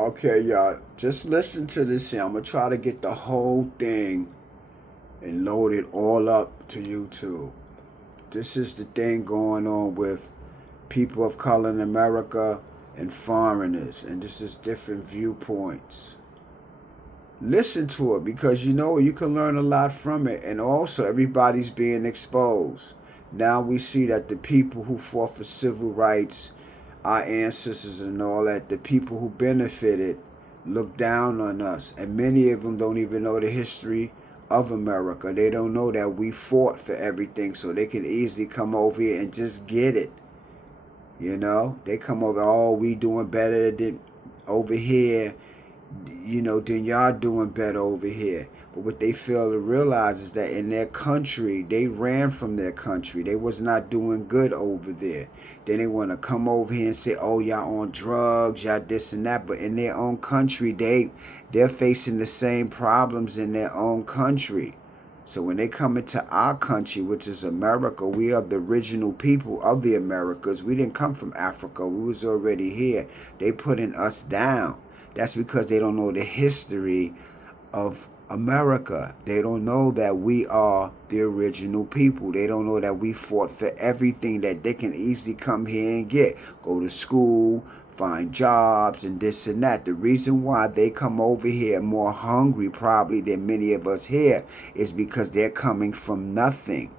Okay, y'all, just listen to this here. I'm gonna try to get the whole thing and load it all up to YouTube. This is the thing going on with people of color in America and foreigners, and this is different viewpoints. Listen to it because you know you can learn a lot from it, and also everybody's being exposed. Now we see that the people who fought for civil rights, our ancestors and all that, the people who benefited, look down on us, and many of them don't even know the history of America. They don't know that we fought for everything, so they can easily come over here and just get it. You know, they come over, oh, we doing better than over here, you know, then y'all doing better over here. But what they fail to realize is that in their country, they ran from their country. They was not doing good over there. Then they want to come over here and say, oh, y'all on drugs, y'all this and that. But in their own country, they're facing the same problems in their own country. So when they come into our country, which is America, we are the original people of the Americas. We didn't come from Africa. We was already here. They putting us down. That's because they don't know the history of America. They don't know that we are the original people. They don't know that we fought for everything that they can easily come here and get. Go to school, find jobs, and this and that. The reason why they come over here more hungry probably than many of us here is because they're coming from nothing.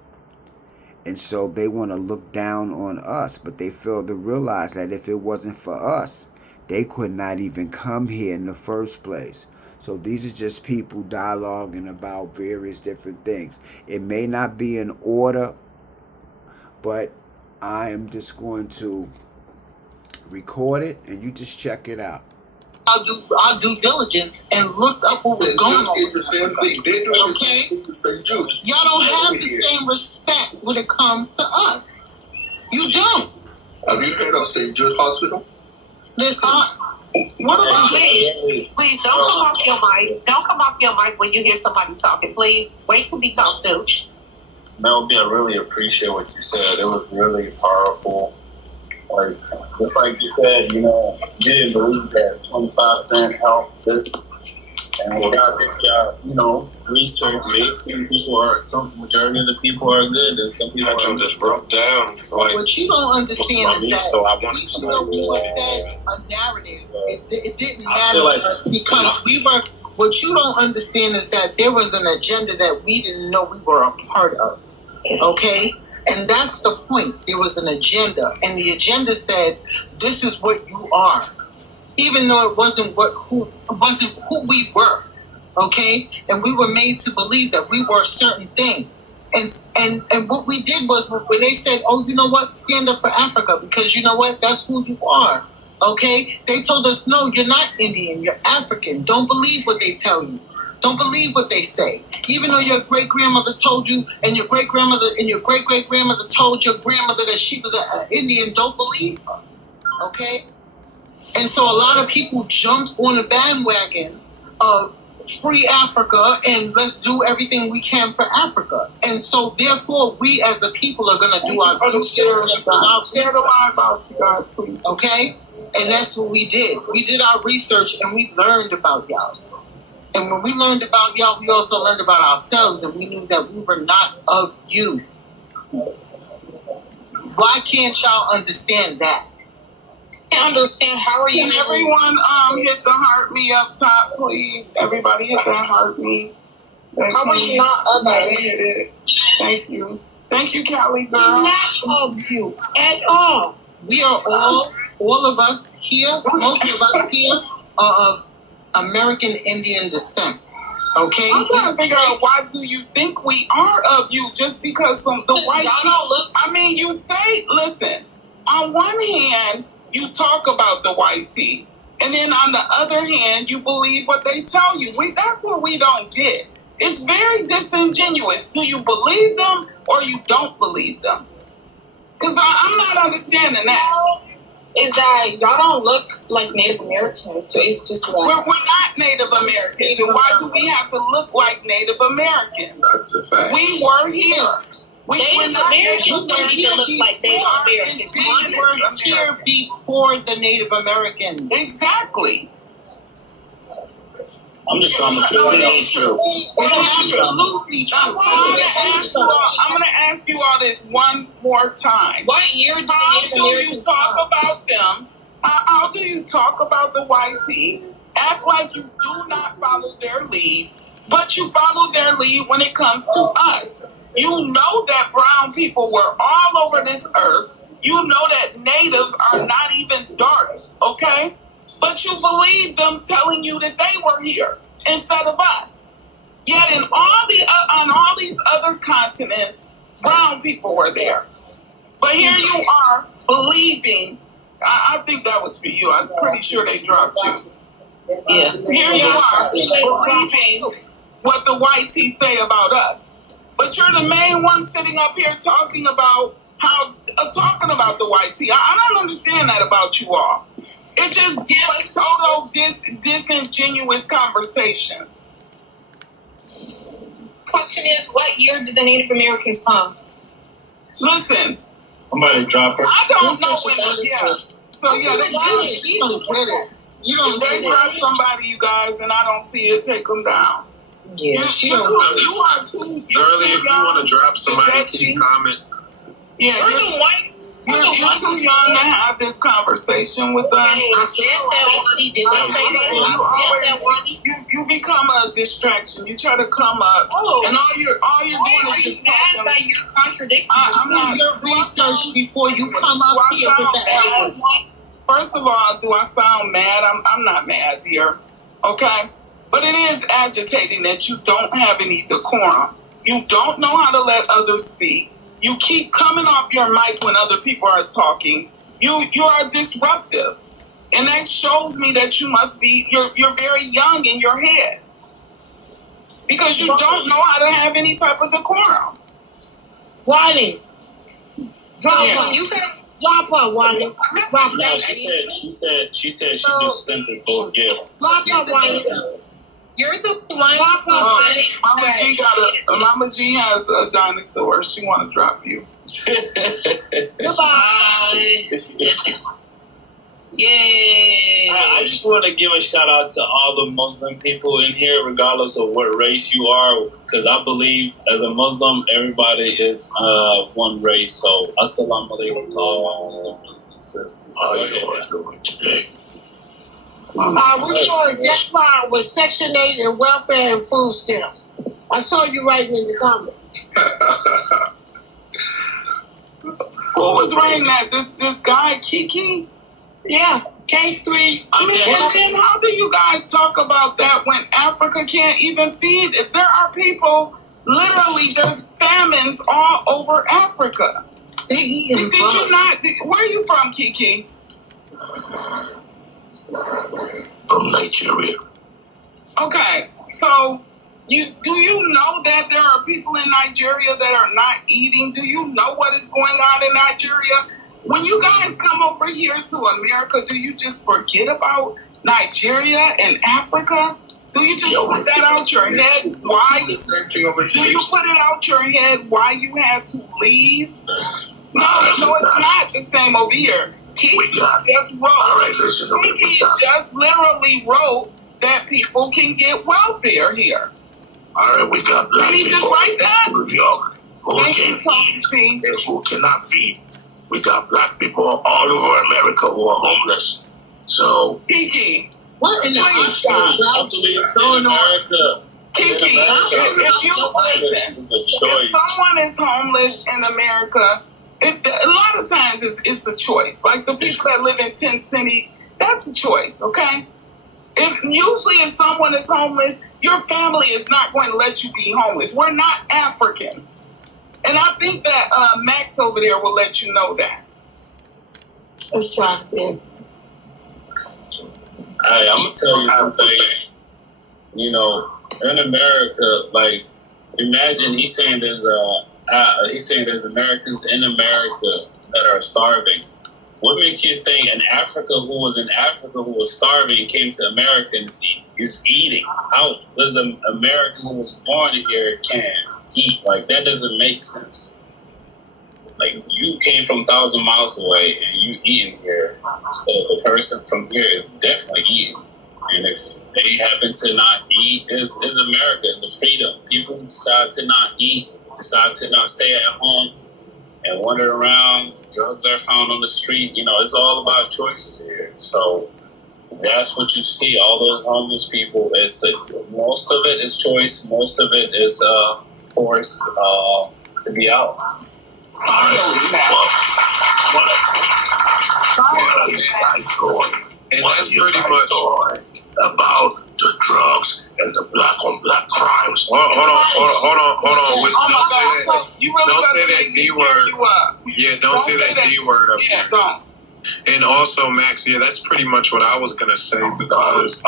And so they want to look down on us, but they fail to realize that if it wasn't for us, they could not even come here in the first place. So these are just people dialoguing about various different things. It may not be in order, but I am just going to record it and you just check it out. I'll do our due diligence and look up what was going on. It's the same thing. They're doing the same thing to St. Jude. Y'all don't have the same respect when it comes to us. You don't. Have you heard of St. Jude Hospital? Listen. What about Please don't come off your mic. Don't come off your mic when you hear somebody talking. Please wait till we talk to. Melby, I really appreciate what you said. It was really powerful. Like, just like you said, you know, you didn't believe that 25 cent helped this. And without that, you know, research, some people are, some majority of the people are good, and some people just broke down. Like, what you don't understand is that so I wanted to even though we were fed a narrative, it didn't matter like, to us because we were. What you don't understand is that there was an agenda that we didn't know we were a part of. Okay. And that's the point. There was an agenda, and the agenda said, "This is what you are," even though it wasn't who we were. Okay, and we were made to believe that we were a certain thing, and what we did was when they said, "Oh, you know what? Stand up for Africa because you know what? That's who you are." Okay, they told us, "No, you're not Indian. You're African. Don't believe what they tell you. Don't believe what they say." Even though your great-grandmother told you, and your great-grandmother and your great-great-grandmother told your grandmother that she was an Indian, don't believe her, okay? And so a lot of people jumped on the bandwagon of free Africa and let's do everything we can for Africa. And so therefore, we as a people are going to do our share the line about you guys, please. Okay? And that's what we did. We did our research and we learned about y'all. And when we learned about y'all, we also learned about ourselves, and we knew that we were not of you. Why can't y'all understand that? I understand. How are you? Can everyone hit the heart me up top, please? Everybody hit that heart me. How are you not of us? Thank you. Thank you, Callie girl. I'm not of you at all. We are all of us here, most of us here are of American Indian descent. Okay? I'm trying to figure out why do you think we are of you just because the white y'all don't look. I mean, you say, listen, on one hand, you talk about the white tea, and then on the other hand, you believe what they tell you. That's what we don't get. It's very disingenuous. Do you believe them or you don't believe them? Because I'm not understanding that. Is that y'all don't look like Native Americans, so it's just like... We're not Native Americans, and why do we have to look like Native Americans? That's a fact. We were here. Native Americans don't even look like Native Americans. We were here before the Native Americans. Exactly. I'm just trying to figure it out too. It's absolutely true. I'm gonna ask you all this one more time. What year did the How Native do you Americans talk come? about them? How do you talk about the YT? Act like you do not follow their lead, but you follow their lead when it comes to us. You know that brown people were all over this earth. You know that natives are not even dark, okay? But you believe them telling you that they were here instead of us. Yet on all these other continents, brown people were there. But here you are believing. I think that was for you. I'm pretty sure they dropped you. Yeah. Here you are believing what the YT say about us. But you're the main one sitting up here talking about the YT. I don't understand that about you all. It just gives total disingenuous conversations. Question is, what year did the Native Americans come? Listen, Somebody drop her. I don't know when. Yeah. So yeah, they did. You don't get it. You don't If get they it. drop somebody, you guys, and I don't see it, take them down. Yeah, she don't get it. You are too. You're Early, too if you want young. to drop somebody, You're can you comment? Yeah, you're too young to have this conversation with us. I said that, Wadi. Did they say that? I said that, Wadi. You become a distraction. You try to come up, Oh. and all you're Why doing are is you just mad talking. that you're contradicting I'm not. Do your research before you come Do up I here with sound the mad? evidence. First of all, do I sound mad? I'm not mad, dear. Okay? But it is agitating that you don't have any decorum. You don't know how to let others speak. You keep coming off your mic when other people are talking. You are disruptive. And that shows me that you're very young in your head. Because you don't know how to have any type of decorum. Wally, drop Yeah. her. You can. Drop her, Wally. Drop No, her. she just sent the post gift. Drop her, Wally. You're the one Drop who her. said Mama G has a dinosaur. She want to drop you. Goodbye. Yay. I just want to give a shout out to all the Muslim people in here, regardless of what race you are, because I believe as a Muslim, everybody is one race. So, assalamu alaikum to all my brothers and sisters. How you all doing today? We doing just fine with Section 8 and welfare and food stamps. I saw you writing in the comments. Who was writing that? This guy, Kiki? Yeah, K3. I mean, and then how do you guys talk about that when Africa can't even feed? There are people, literally, there's famines all over Africa. They eating Did you bugs. not? Where are you from, Kiki? From Nigeria. Okay, so do you know that there are people in Nigeria that are not eating? Do you know what is going on in Nigeria? When you guys come over here to America, do you just forget about Nigeria and Africa? Do you just put that out your head? Why? The same thing over Do here. you put it out your head why you had to leave? No, it's not the same over here. Kiki just All right, wrote. listen, okay, Kiki stop. just literally wrote that people can get welfare here. All right, we got black Did he just people write that? in New York who Thank you, can Talking eat Steve. and who cannot feed. We got black people all over America who are homeless. So, Kiki, What in the Please, I believe in going on? America. Kiki, if you listen, It's a if choice. someone is homeless in America, a lot of times it's a choice. Like the people that live in Tent City, that's a choice, okay? If someone is homeless, your family is not going to let you be homeless. We're not Africans. And I think that Max over there will let you know that. Let's try it then. Hey, I'm gonna tell you something. You know, in America, like, imagine he's saying there's Americans in America that are starving. What makes you think an Africa who was in Africa who was starving came to America and is eating? How does an American who was born here can eat? Like, that doesn't make sense. Like, you came from 1,000 miles away and you eating here, so the person from here is definitely eating. And if they happen to not eat, it's America. It's a freedom. People decide to not eat, decide to not stay at home, and wander around. Drugs are found on the street. You know, it's all about choices here. So that's what you see. All those homeless people. Most of it is choice. Most of it is forced to be out. And that's pretty much about the drugs and the black on black crimes. Hold on. Oh my God! You really Don't got say to that make me D tear word. you up. Yeah, don't say that D word up Yeah, here. don't. And also, Max, yeah, that's pretty much what I was gonna say because,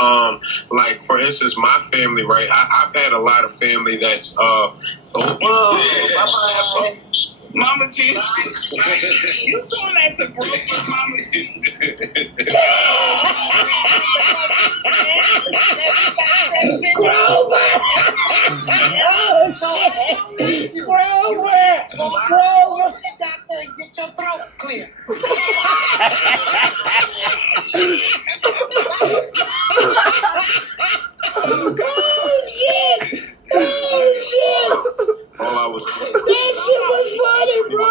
like for instance, my family, right? I've had a lot of family that's Mama G, you doing that to Grover, Mama G? Grover. Doctor, get your throat clear. all I was. That shit was funny, bro.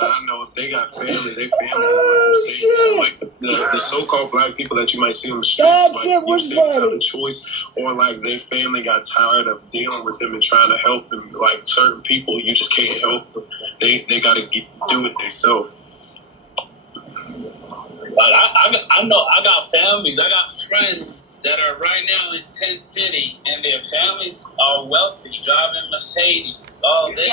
I know if they got family, they family. Like the so-called black people that you might see on the streets, That like shit was funny. a choice, or like their family got tired of dealing with them and trying to help them. Like certain people, you just can't help them. They got to do it themselves. Like I know I got families, I got friends that are right now in Tent City, and their families are wealthy, driving Mercedes all day.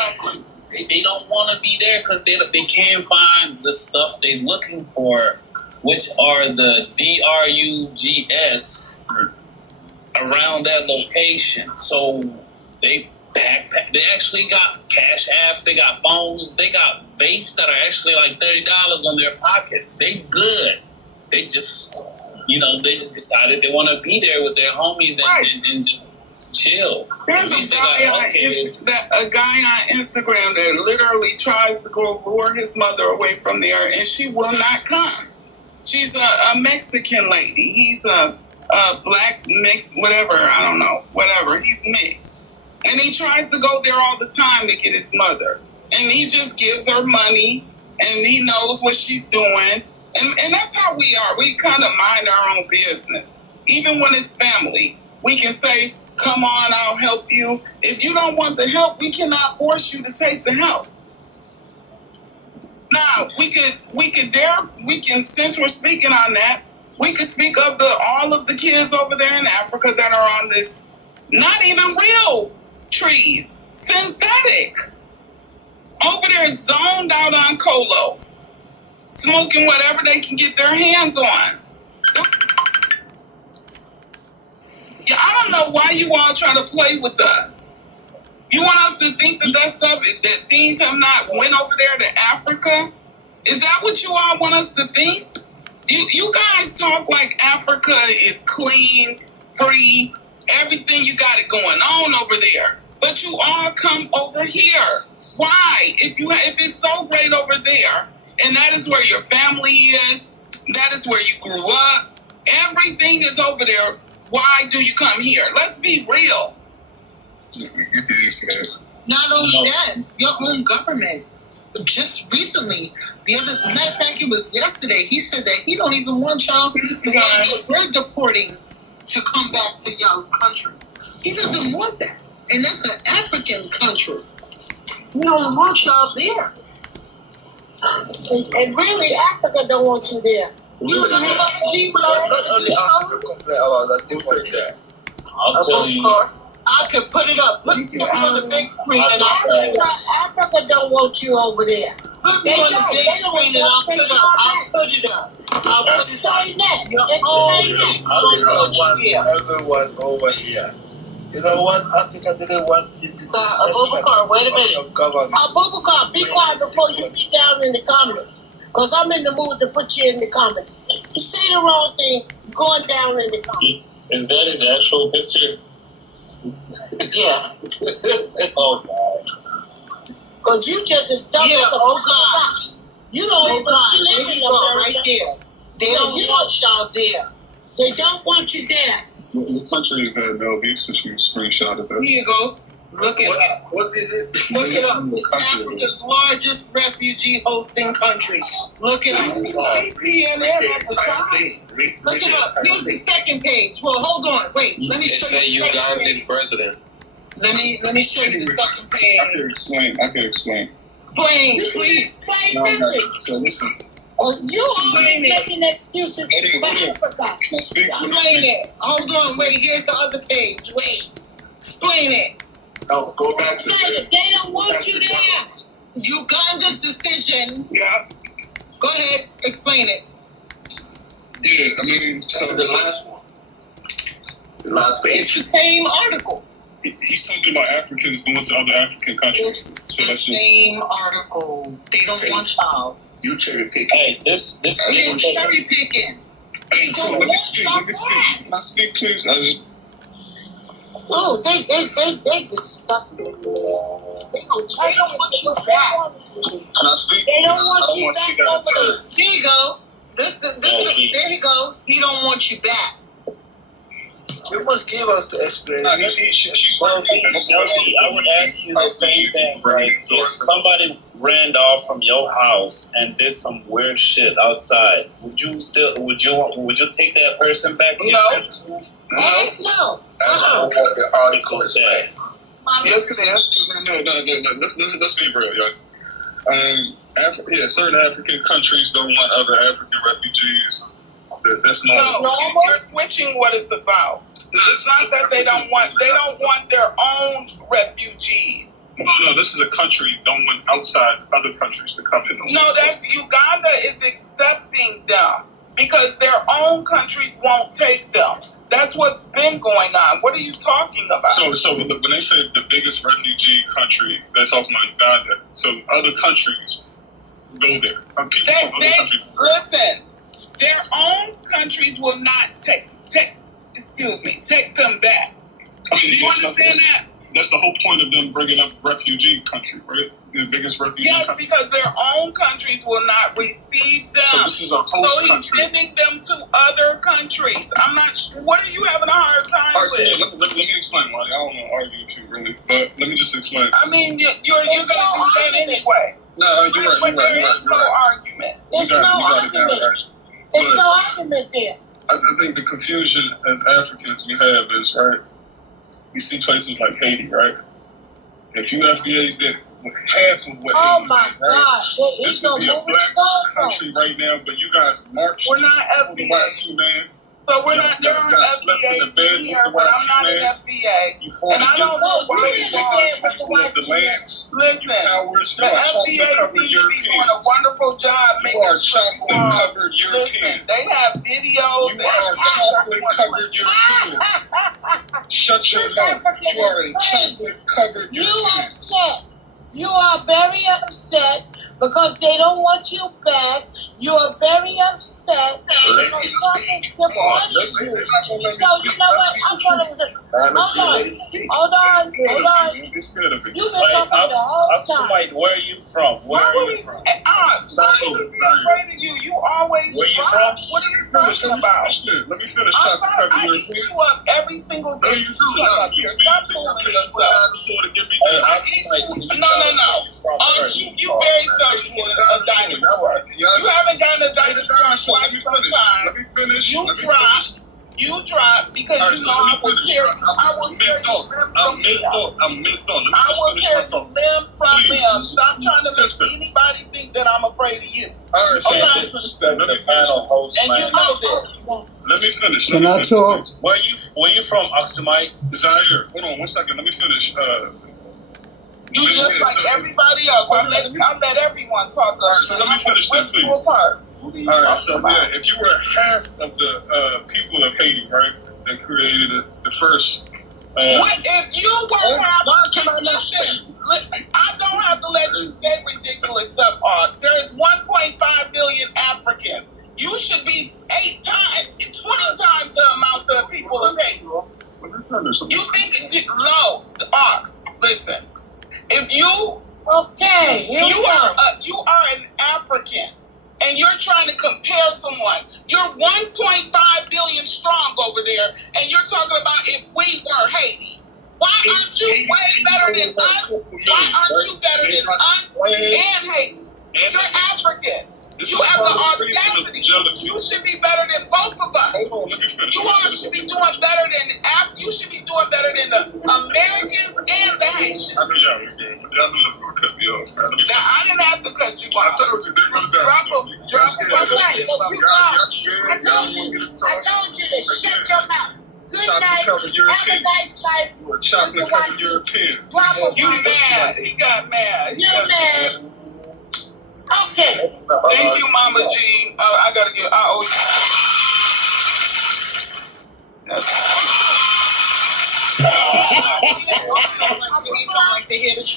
They don't want to be there because they can't find the stuff they're looking for, which are the DRUGS around that location. So they backpack. They actually got cash apps. They got phones. They got vapes that are actually like $30 on their pockets. They good. They just, they just decided they want to be there with their homies and just chill. There's a guy on Instagram that literally tries to go lure his mother away from there, and she will not come. She's a Mexican lady. He's a black mixed, whatever. I don't know, whatever. He's mixed. And he tries to go there all the time to get his mother. And he just gives her money, and he knows what she's doing. And that's how we are. We kind of mind our own business. Even when it's family, we can say, come on, I'll help you. If you don't want the help, we cannot force you to take the help. Now, we can, since we're speaking on that, we could speak of all of the kids over there in Africa that are on this, not even real trees, synthetic. Over there zoned out on colos, smoking whatever they can get their hands on. Yeah, I don't know why you all try to play with us. You want us to think that things have not went over there to Africa? Is that what you all want us to think? You guys talk like Africa is clean, free, everything you got it going on over there. But you all come over here. Why? If it's so great over there, and that is where your family is, that is where you grew up, everything is over there, why do you come here? Let's be real. Not only that, your own government just recently, matter of fact, it was yesterday, he said that he don't even want y'all, we're deporting to come back to y'all's countries. He doesn't want that. And that's an African country. We don't want y'all there. And really, Africa don't want you there. You should have Not only Africa complain about that, they want that. I'll tell you. I could put it up. Put me on the big screen and I'll put it up. Africa don't want you over there. Put me on the big screen and I'll put it up. I'll put it up. Explain that. I don't want everyone over here. You know what? Africa didn't want it to Abubakar, wait a minute. your government. Abubakar, be quiet before you be down in the comments. Because I'm in the mood to put you in the comments. You say the wrong thing, you're going down in the comments. Is that his actual picture? Yeah. Oh, God. Because you just as dumb as a Oh, God. You don't even live There in you go, America. right there. They No, don't you want y'all there. They don't want you there. What country is that, Melvin? Since you screenshotted Here that. you go. Look at it. What is it? Look it up. What It's country it Africa's largest refugee hosting country. Look it up. See CNN at the top. Look it up. Here's the second page. Well, hold on. Wait. Let me It show say you. the second Ugandan page. president. Let me show you the second I page. can explain. Explain, You can please. explain No, no. nothing. So listen. Or you always Explain it. making excuses for Africa. Can I speak? Explain it. Hold on. Wait. Here's the other page. Wait. Explain it. No, go back to Explain it. They don't want you there. Uganda's decision. Yeah. Go ahead. Explain it. Yeah. I mean, That's so the last one. The last It's page. the same article. he's talking about Africans going to other African countries. It's So the that's just. same article. They don't want y'all. You cherry picking. Hey, this We ain't cherry picking. Hey, hold on, let me speak. Let me speak. Can I speak, please? I just. Oh, they disgusting. They gonna try They don't want you back. Can I speak? They don't want I don't you want to back speak out of over turn. Here you go. There you go. He don't want you back. You must give us to explain. Nah, Well, I would ask you the same thing. Like, if somebody ran off from your house and did some weird shit outside, would you take that person back to No. your country? Heck no. That's what the article is saying. Yes, it is. No. Let's be real, yo. Certain African countries don't want other African refugees. That's normal. No, you're switching what it's about. It's not that they don't want their own refugees. No, this is a country don't want outside other countries to come in. No, that's Uganda is accepting them because their own countries won't take them. That's what's been going on. What are you talking about? So when they say the biggest refugee country, they're talking about Uganda. So other countries go there. People from other countries. Listen, their own countries will not take them back. I mean, Do you understand that? That's the whole point of them bringing up refugee country, right? The biggest refugee Yes, country. because their own countries will not receive them. So this is a host So he's country. sending them to other countries. I'm not sure. What are you having a hard time All right, so with? yeah, let me explain, Marty. I don't want to argue with you, really, but let me just explain. I mean, you're going to do that argument. anyway. No, you're right. But there is no argument. There's no argument. There's no argument there. I think the confusion as Africans we have is, right, you see places like Haiti, right? If you FBAs that half of what Oh Haiti my did, right? God. There This is no could be a moving black to go from. country right now, but you guys marched We're not for the FBA. YC, man. So we're You not, there guys are slept in the FBAs bed in with here, the but I'm YC, not man. an FBA. You fought And I don't against know No, why you you ain't are. there with the people of the white land. Listen, You cowards, you the are chocolate FBA seem covered to be doing a Europeans. wonderful job You making are sure chocolate you are. covered Listen, Europeans. they have videos. You and are chocolate covered Europeans. Shut your This mouth. African You are a is crazy. chocolate covered You European. upset. You are very upset because they don't want you back. You are very upset. Let because him something speak. Come on. deported They're you. not gonna let So me you speak. know what? I thought it was a hold on. You're scared of it. You've been Like, talking the whole time. Like, where are you from? Where Why are would you we, from? why would we be afraid of you? You always Where you try. from? What are you talking about? Let me finish. I'm Chocolate sorry, covered I eat Europeans. you up every single No, day. you You do. come No, up here. you Stop do. fooling You yourself. to give me Hey, that. I eat you. No. You very seldom get a dinosaur. You haven't gotten a dinosaur in quite some time. Let me finish. You drop because you know I will tear you. I will tear you limb from limb. I'm mid-thought. Let me I will just tear finish you my thought. limb from Please. limb. Stop trying to Sister. make anybody think that I'm afraid of you. All right, so Okay. let me finish that. Let me The finish. panel host, And you man. know this. Let me finish. Can I talk? Where you from, Oxumite? Zaire, hold on 1 second. Let me finish. You just like everybody else. I let everyone talk. All right, so let me finish that, please. Apart. What are you All right, talking so about? yeah, if you were half of the people of Haiti, right, that created the first. What if you were why can I not listen, I don't have to let you say ridiculous stuff, Ox. There is 1.5 billion Africans. You should be 20 times the amount of people of Haiti. You think no, Ox? Listen, if you Okay, here we go. you are an African. and you're trying to compare someone. You're 1.5 billion strong over there, and you're talking about if we were Haiti. Why aren't you way better than us? Why aren't you better than us and Haiti? You're African. You have the audacity. You should be better than both of us. You all should be doing better than you should be doing better than the Americans and the Haitians. I knew y'all was going to cut me off, man. Now, I didn't have to cut you off. I told you, they're going to Drop them. That's right, because you gone. I told you to shut your mouth. Good night. Have a nice life. You're a chocolate covered European. Drop them. You mad. He got mad. You're mad. Okay. Thank you, Mama G. I owe you.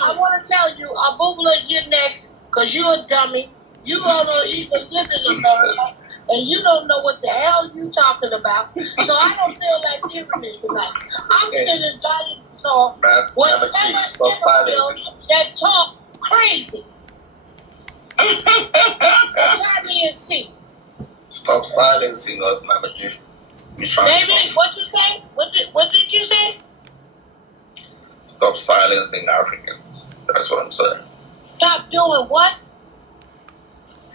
I want to tell you, Abubula, you're next, because you're a dummy. You don't even live in America, and you don't know what the hell you talking about. So I don't feel like hearing it tonight. I'm sitting down and saw whatever that talk crazy. Try me and see. Stop silencing us, Mama G. Baby, what you say? What did you say? Stop silencing Africans. That's what I'm saying. Stop doing what?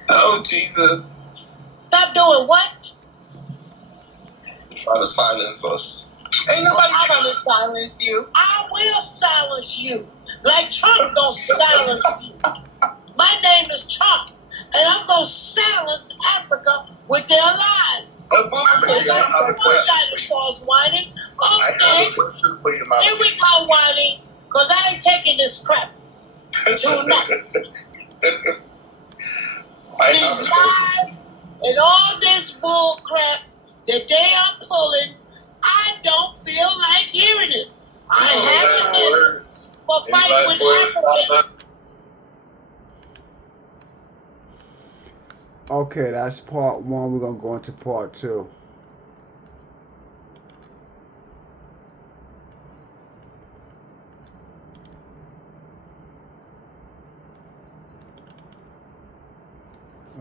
Oh, Jesus. Stop doing what? You're trying to silence us. Ain't nobody trying to silence you. I will silence you. Like Trump gonna silence you. My name is Trump, and I'm gonna silence Africa with their lives. Mama G, I have a question for you. Whining. I Okay. have a question for you, Mama Here we go, Whining, because I ain't taking this crap tonight. These lies and all this bull crap that they are pulling, I don't feel like hearing it. I haven't been for fight with Africans. Okay, that's part one. We're going to go into part two.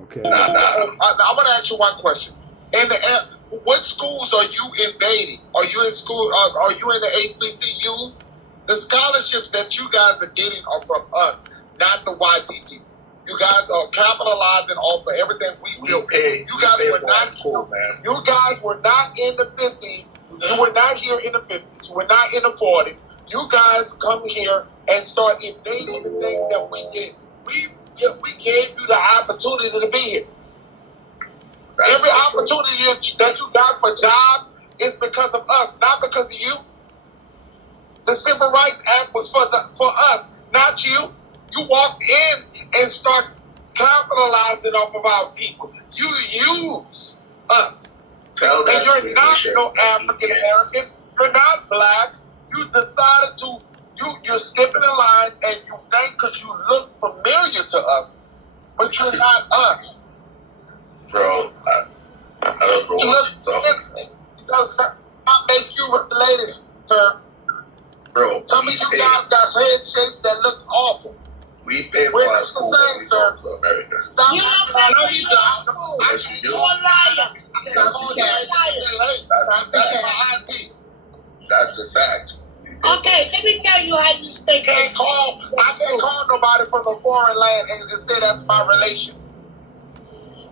Okay. I want to ask you one question. What schools are you invading? Are you in school? Are you in the HBCUs? The scholarships that you guys are getting are from us, not the YTP. You guys are capitalizing off of everything we built. You guys were not school, man. You guys were not in the 50s. You were not here in the 50s. You were not in the 40s. You guys come here and start invading the things that we did. We gave you the opportunity to be here. Every opportunity that you got for jobs is because of us, not because of you. The Civil Rights Act was for us, not you. You walked in and start capitalizing off of our people. You use us. And you're not no African American. You're not black. You decided to, you're skipping a line and you think because you look familiar to us, but you're not us. Bro, I don't know what you're talking about. It does not make you related, sir. Bro, some of you guys got head shapes that look awful. We pay for our school when we go to America. You don't pay for your school. Yes, we do. You're a liar. Yes, we do. That's my auntie. That's a fact. Okay, let me tell you how you speak. I can't call nobody from a foreign land and say that's my relations.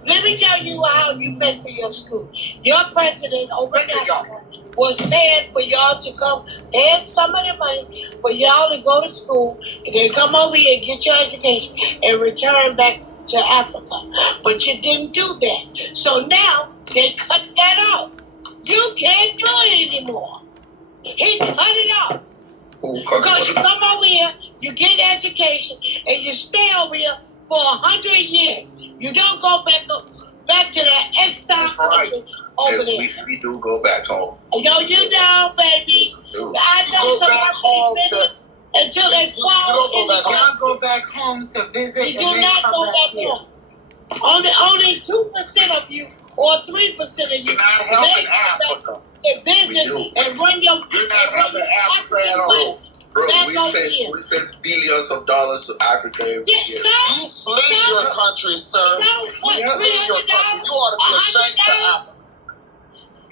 Let me tell you how you pay for your school. Your president over there was paying for y'all to come, paying some of the money for y'all to go to school and then come over here and get your education and return back to Africa. But you didn't do that. So now they cut that off. You can't do it anymore. He cut it off. Because you come over here, you get education, and you stay over here for 100 years. You don't go back to that exile country over there. We do go back home. Yo, you know, baby. I know somebody until they fall in the Y'all go back home to visit. You do not go back home. Only 2% of you or 3% of you. You're not helping Africa. And visit and run your. You're not helping Africa at all. Bro, Back we over send here. billions of dollars to Africa every Yeah, year. sir. You flee your country, sir. What, You flee your country. You ought to be ashamed to Africa.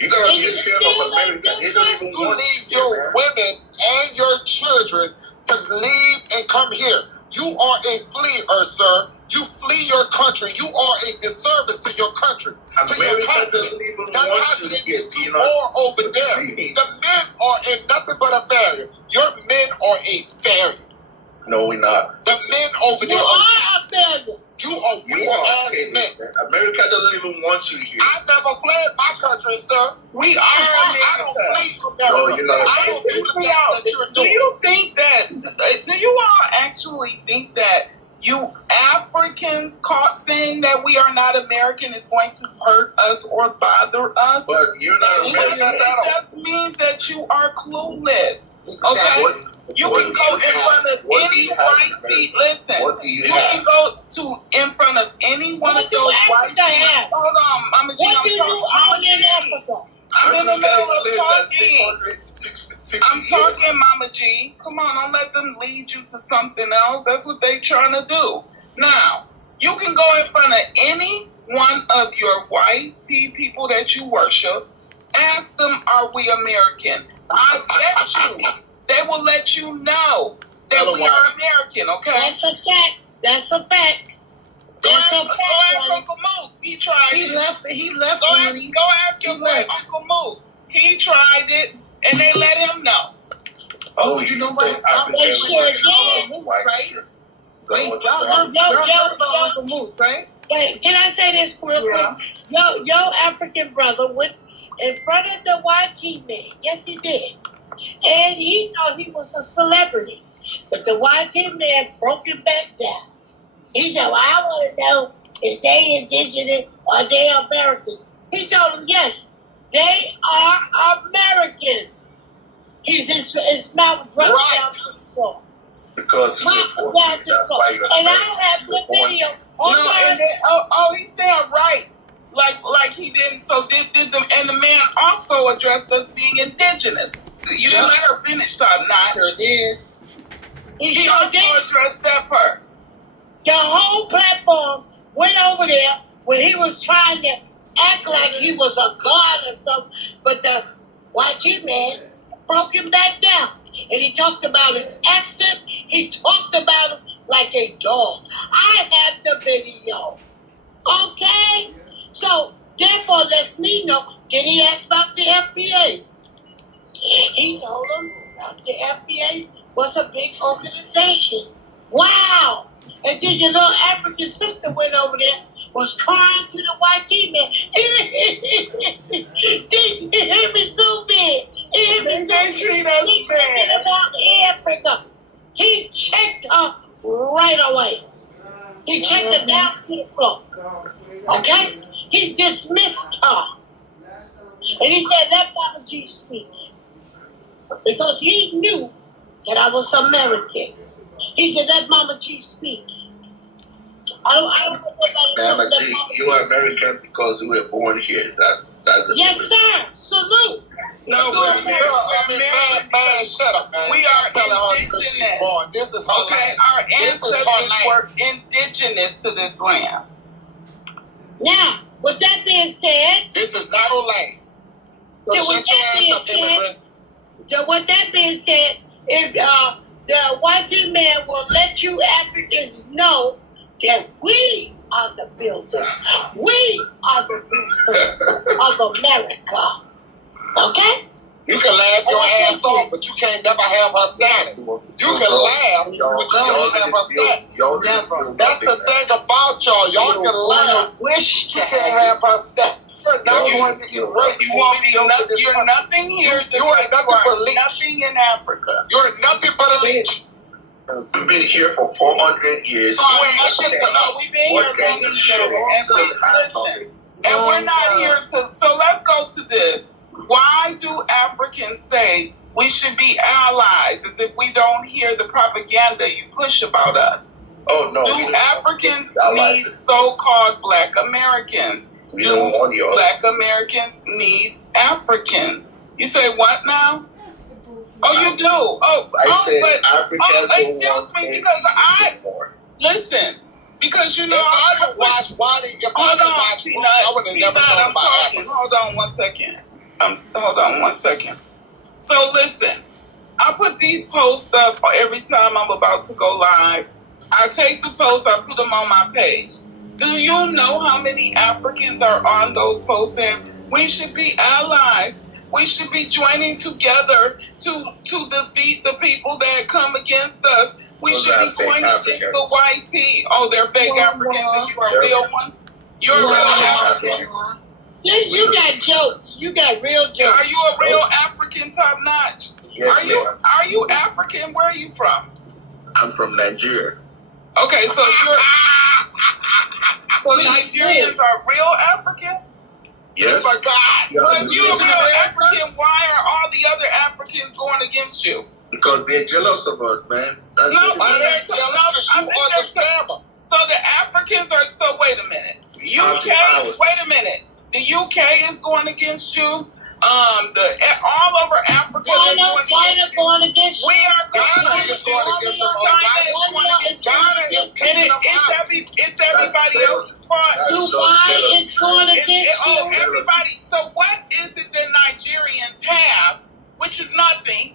You gotta And be you ashamed still of let America. them They don't even You want leave you, your man. women and your children to leave and come here. You are a fleer, sir. You flee your country. You are a disservice to your country, to your America continent. doesn't even That want you continent to get, needs you know. more over What there. you mean? The men are in nothing but a barrier. Your men are a barrier. No, we're not. The men over You there are a failure. you are You weak are ass kidding, men. man. America doesn't even want you here. I never fled my country, sir. We are I don't America. flee from No, America. you're not. I don't do the things that you're Do doing. you think that? Do you all actually think that you Africans caught saying that we are not American is going to hurt us or bother us? But you're not It American. It just means that you are clueless. Okay? What, You what can do go you in have? front of What do any you have white in tee. America? Listen, What do you you have? can go in front of any one What of do those white Africa tees. have? Hold on, Mama G. What do you own in G. Africa? I'm in the Africa middle is of lived at talking. 660 I'm years. talking, Mama G. Come on, don't let them lead you to something else. That's what they trying to do. Now, you can go in front of any one of your white tea people that you worship. Ask them, are we American? I bet you they will let you know that we are American, okay? That's a fact. That's a fact. That's a Go fact. ask Uncle Moose. He tried He it. left. He left. Go Ronnie. ask your He boy, left. Uncle Moose. He tried it, and they let him know. Oh, you you know say what? African They sure American did. white Right? people. Wait, Is that y'all what heard about Uncle Moose, right? Wait, can I say this real Yeah. quick? Yo, African brother went in front of the YT man. Yes, he did. And he thought he was a celebrity. But the YT man broke him back down. He said, well, I want to know, is they indigenous or they American? He told him, yes, they are American. His mouth dropped Right. down to the floor. Because you were Dropped born down here. to the That's floor. why you're And American. I have You the were born video. here. No, and then, he said right. Like he didn't. So did the and the man also addressed us being indigenous. You didn't let her finish, Top Notch. Sure did. He He sure also did. addressed that part. The whole platform went over there when he was trying to act like he was a god or something, but the YT man broke him back down. And he talked about his accent. He talked about him like a dog. I have the video. Okay? So, therefore, lets me know. Did he ask about the FBAs? He told him that the FBA was a big organization. Wow! And then your little African sister went over there, was crying to the YT man. It hit me so bad. It hit me so bad. treat us He bad. talking about Africa. He checked her right away. He checked her down to the floor. Okay? He dismissed her. And he said, let Mama G speak. Because he knew that I was American. He said, let Mama G speak. I don't know Mama nobody G, else. you are American because you were born here. That's the Yes, difference. sir. Salute. No, Dude, we're man, shut up, man. We Stop are telling her because she's indigenous. born. This is her Okay, land. our This is her ancestors land. were indigenous to this land. Now, with that being said, This is not her land. So Then shut with your that ass being up, immigrant. with that being said, if the YT man will let you Africans know that we are the builders. We are the builders of America. Okay? You can laugh your ass off, but you can't never have her status. You can laugh, but you don't have her status. Y'all didn't do That's the nothing, man. thing about y'all. Y'all can laugh, Wish you can't have her status. You're not going to erase. You won't be nothing. You're nothing here. Just You are like nothing you are but leech. nothing in Africa. You're nothing but a leech. We've been here for 400 years. You ain't shit to No, us. we've been here What can longer you than show? that. And listen, and we're not here to. So let's go to this. Why do Africans say we should be allies as if we don't hear the propaganda you push about us? Oh, no. Do Africans allies. need so-called Black Americans? We don't want your Black Americans need Africans? You say what now? Oh, you do? I said Africans excuse me, because listen, because you know. If I would watch Wadi, I would have never known about Africa. Hold on 1 second. Hold on 1 second. So listen, I put these posts up every time I'm about to go live. I take the posts, I put them on my page. Do you know how many Africans are on those posts saying we should be allies? We should be joining together to defeat the people that come against us. We should be joining against the white tea. Oh, they're fake Africans and you're a real one? You're a real African? You got jokes. You got real jokes. Are you a real African, Top Notch? Yes, Are you African? Where are you from? I'm from Nigeria. Okay, so Nigerians are real Africans? Yes. Oh my God. Well, if you're a real African, why are all the other Africans going against you? Because they're jealous of us, man. That's Why they jealous? Because you understand them. So the Africans are, so wait a minute. UK, wait a minute. The UK is going against you. All over Africa. China going against you. We are Ghana is going against them. Ghana is kicking them out. It's everybody else's fault. Dubai is going against you. Everybody. So what is it that Nigerians have, which is nothing?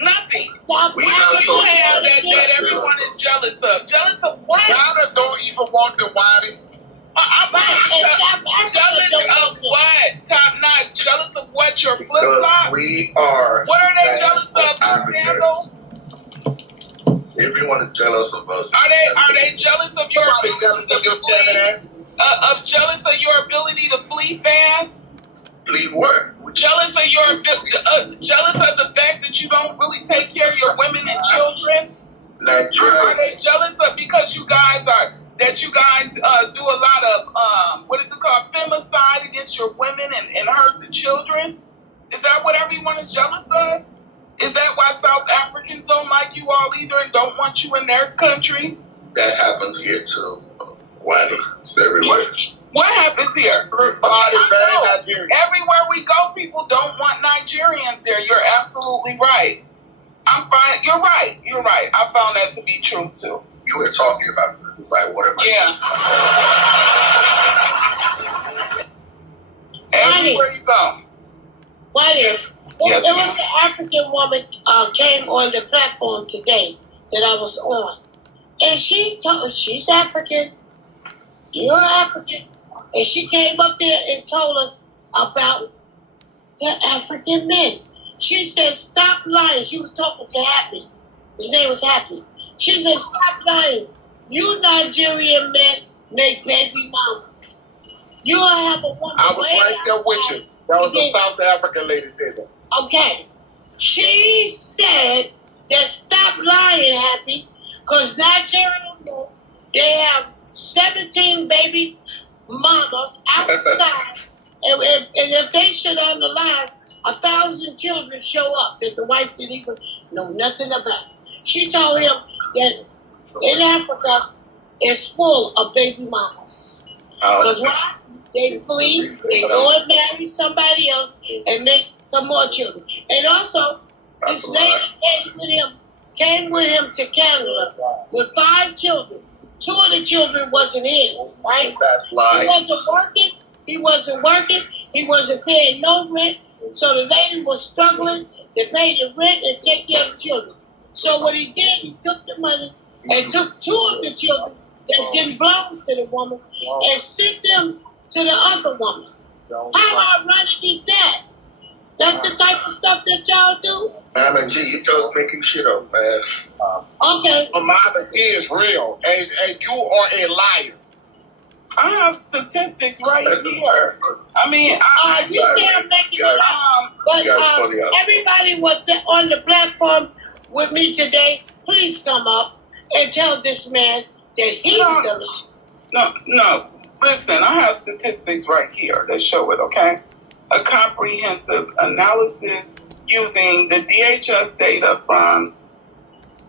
Nothing. What do you have that everyone is jealous of? Jealous of what? Ghana don't even want the Wadi. Jealous of what? Top Notch. Jealous of what? Your flip flop? We are. What are they jealous of? The sandals? Everyone is jealous of us. Are they jealous of your ability? Jealous of your scamming ass? Jealous of your ability to flee fast? Flee what? Jealous of your jealous of the fact that you don't really take care of your women and children? Are they jealous of because you guys do a lot of what is it called, femicide against your women and hurt the children? Is that what everyone is jealous of? Is that why South Africans don't like you all either and don't want you in their country? That happens here too. Why? It's everywhere. What happens here? Everywhere we go, people don't want Nigerians there. You're absolutely right. I'm fine. You're right. I found that to be true too. You were talking about it's like what am I? Yeah. Everywhere you go. There was an African woman came on the platform today that I was on, and she told us she's African. You're African, and she came up there and told us about the African men. She said, "Stop lying." She was talking to Happy. His name was Happy. She said, "Stop lying. You Nigerian men make baby mama. You have a woman." I was right there with you. That was a South African lady said that. Okay. She said that stop lying, Happy, because Nigerian men, they have 17 baby mamas outside, and if they should on the line, 1,000 children show up that the wife didn't even know nothing about. She told him that in Africa, it's full of baby mamas. Because why? They flee, they go and marry somebody else and make some more children. And also, this lady came with him to Canada with 5 children. 2 of the children wasn't his, right? He wasn't working. He wasn't paying no rent. So the lady was struggling to pay the rent and take care of the children. So what he did, he took the money and took 2 of the children that didn't belong to the woman and sent them to the other woman. How ironic is that? That's the type of stuff that y'all do? Mama G, you just making shit up, man. Okay. But Mama G is real, and you are a liar. I have statistics right here. I mean, you say I'm making it up, but everybody was on the platform with me today. Please come up and tell this man that he's the liar. No. Listen, I have statistics right here that show it, okay? A comprehensive analysis using the DHS data from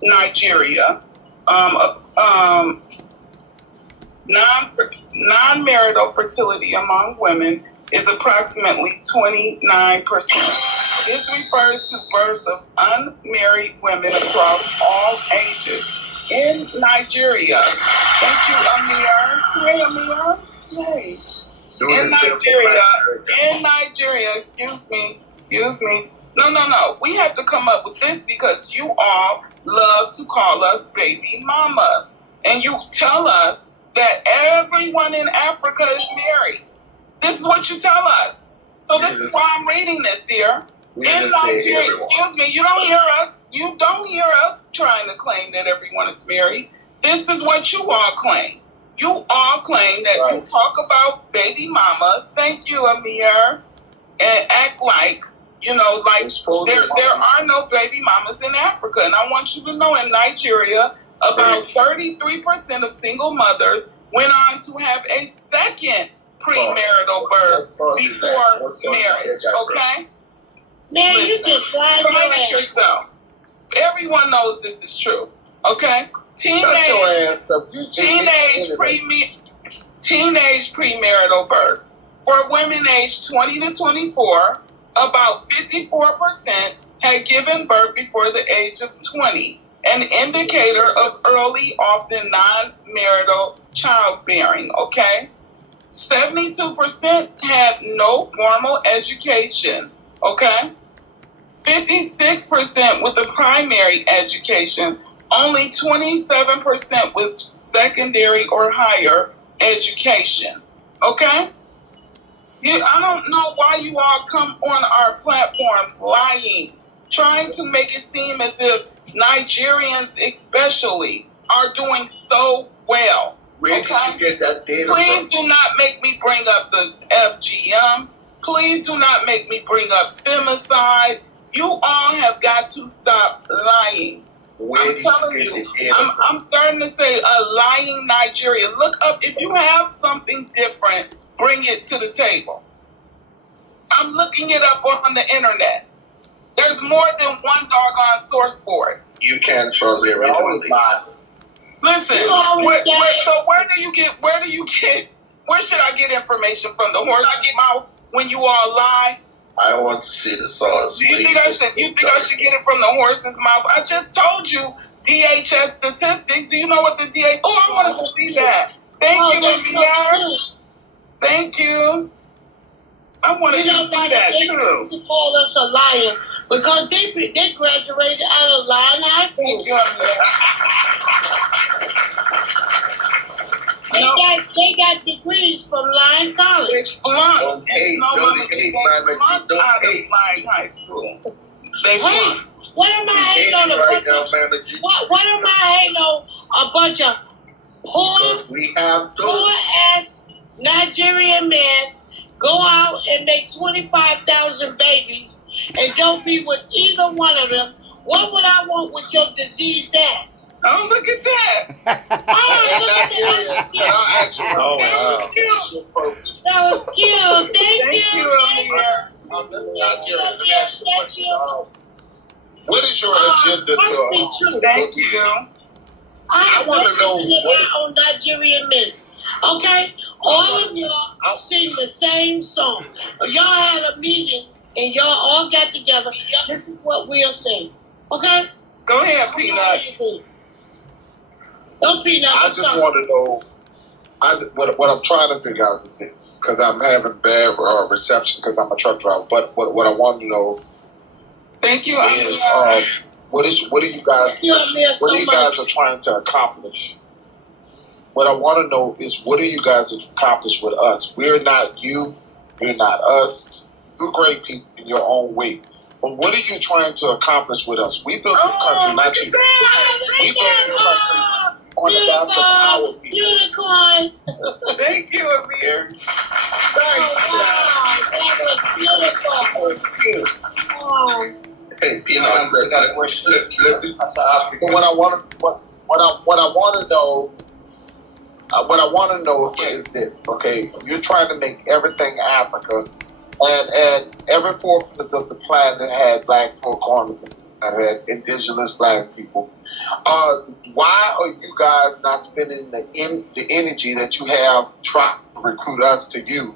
Nigeria. Non-marital fertility among women is approximately 29%. This refers to births of unmarried women across all ages in Nigeria. Thank you, Amir. Hey, Amir. Hey. In Nigeria, excuse me. No. We have to come up with this because you all love to call us baby mamas. And you tell us that everyone in Africa is married. This is what you tell us. So this is why I'm reading this, dear. In Nigeria, excuse me, you don't hear us. You don't hear us trying to claim that everyone is married. This is what you all claim. You all claim that you talk about baby mamas. Thank you, Amir. And act like, like there are no baby mamas in Africa. And I want you to know in Nigeria, about 33% of single mothers went on to have a second premarital birth before marriage. Okay? Man, you just lied it yourself. Everyone knows this is true. Okay? Teenage premarital birth. For women aged 20 to 24, about 54% had given birth before the age of 20, an indicator of early, often non-marital childbearing, okay? 72% had no formal education, okay? 56% with a primary education, only 27% with secondary or higher education, okay? I don't know why you all come on our platforms lying, trying to make it seem as if Nigerians especially are doing so well. Where did you get that data Please do not make me bring up the FGM. Please do not make me bring up femicide. You all have got to stop lying. I'm telling you, I'm starting to say a lying Nigeria. Look up, if you have something different, bring it to the table. I'm looking it up on the internet. There's more than one doggone source for it. You can't trust everything. Listen, where should I get information from? The horse's mouth when you all lie? I want to see the source. You think I should get it from the horse's mouth? I just told you DHS statistics. Do you know what the DHS? Oh, I wanted to see that. Thank you, Vivian. Thank you. I wanted to see that too. They call us a liar because they graduated out of Lion High School. They got degrees from Lion College. Don't hate, High School. What am I hating on a bunch of? What am I hating on a bunch of poor ass Nigerian men go out and make 25,000 babies and don't be with either one of them? What would I want with your diseased ass? Oh, look at that. That was cute. Thank you. What is your agenda to? Thank you. I want to know what on Nigerian men. Okay, all of y'all sing the same song. Y'all had a meeting and y'all all got together. This is what we'll sing. Okay? Go ahead, Peanut. Go, Peanut. I just want to know. What I'm trying to figure out is this, because I'm having bad reception because I'm a truck driver. But what I want to know. Thank you. Is what are you guys are trying to accomplish? What I want to know is what are you guys accomplish with us? We're not you. We're not us. You're great people in your own way. But what are you trying to accomplish with us? We built this country, not you. We built this country on the back of our people. Unicorn. Thank you, Amir. That was beautiful. Hey, Peanut, what I want to know. What I want to know is this, okay? You're trying to make everything Africa, and every 4/5 of the planet had black folk on it, had indigenous black people. Why are you guys not spending the energy that you have trying to recruit us to you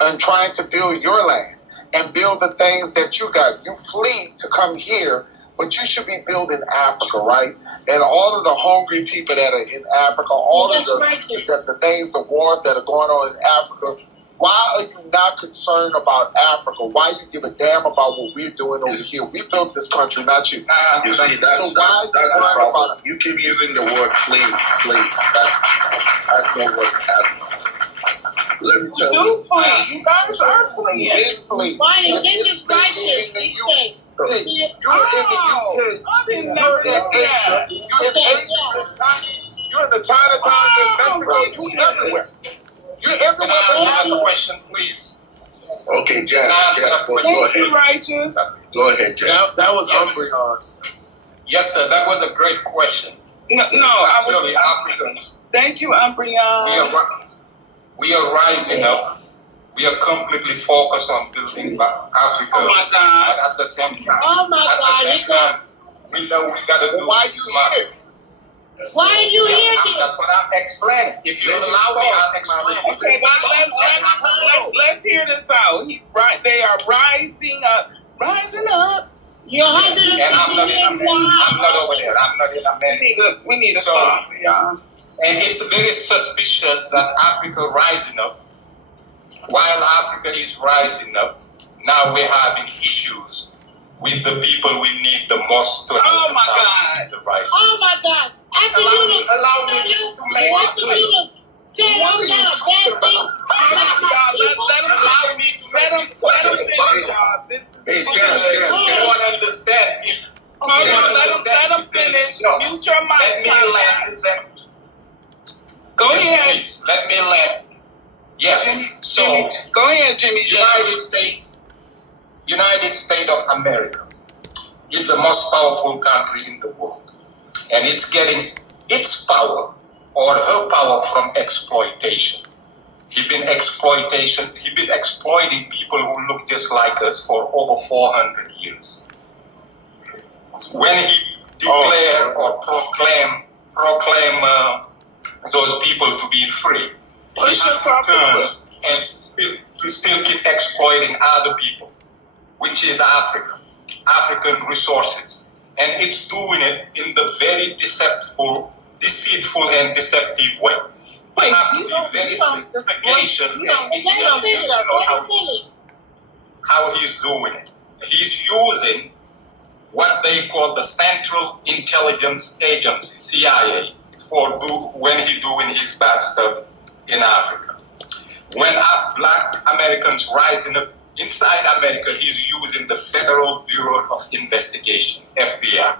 and trying to build your land? and build the things that you got. You flee to come here, but you should be building Africa, right? And all of the hungry people that are in Africa, all of the things, the wars that are going on in Africa, why are you not concerned about Africa? Why you give a damn about what we're doing over here? We built this country, not you. You see, So why are you worried about it? You keep using the word flee. That's not what happened. Let me tell you. You guys are playing. Why? This is righteous. We say. You're in the UK. I didn't know that. You're in Asia. You're in the Chinatown, Mexico. You're everywhere. You're everywhere. Can I answer the question, please? Okay, Jack. Go Thank you, ahead. righteous. Go ahead, Jack. That was Umbreon. Yes, sir. That was a great question. No, Actually, Africans. Thank you, Umbreon. We are rising up. We are completely focused on building Africa. Oh my God. But at the same time, we know we got to do it smart. Why are you here? That's what I'm explaining. If you allow me, I'll explain. Okay, let's hear this out. He's right. They are rising up. You're 150 And I'm not over there. I'm not in America. We need a song, y'all. And it's very suspicious that Africa rising up. While Africa is rising up, now we're having issues with the people we need the most to help us out to rise. Oh my God. After allow me to make it clear. Say all kind of bad things. Allow me to let him finish, y'all. This is Hey, Jack. You don't understand. Let him finish. Mute your mic. Let me land. Go ahead. Please, let me land. Yes. So, go ahead, Jimmy. United States of America is the most powerful country in the world. And it's getting its power or her power from exploitation. He's been exploiting people who look just like us for over 400 years. When he declare or proclaim those people to be free, he has to turn and still keep exploiting other people, which is African resources. And it's doing it in the very deceitful and deceptive way. We have to be very sagacious and intelligent to know how he's doing it. He's using what they call the Central Intelligence Agency, CIA, when he's doing his bad stuff in Africa. When black Americans rising up inside America, he's using the Federal Bureau of Investigation, FBI.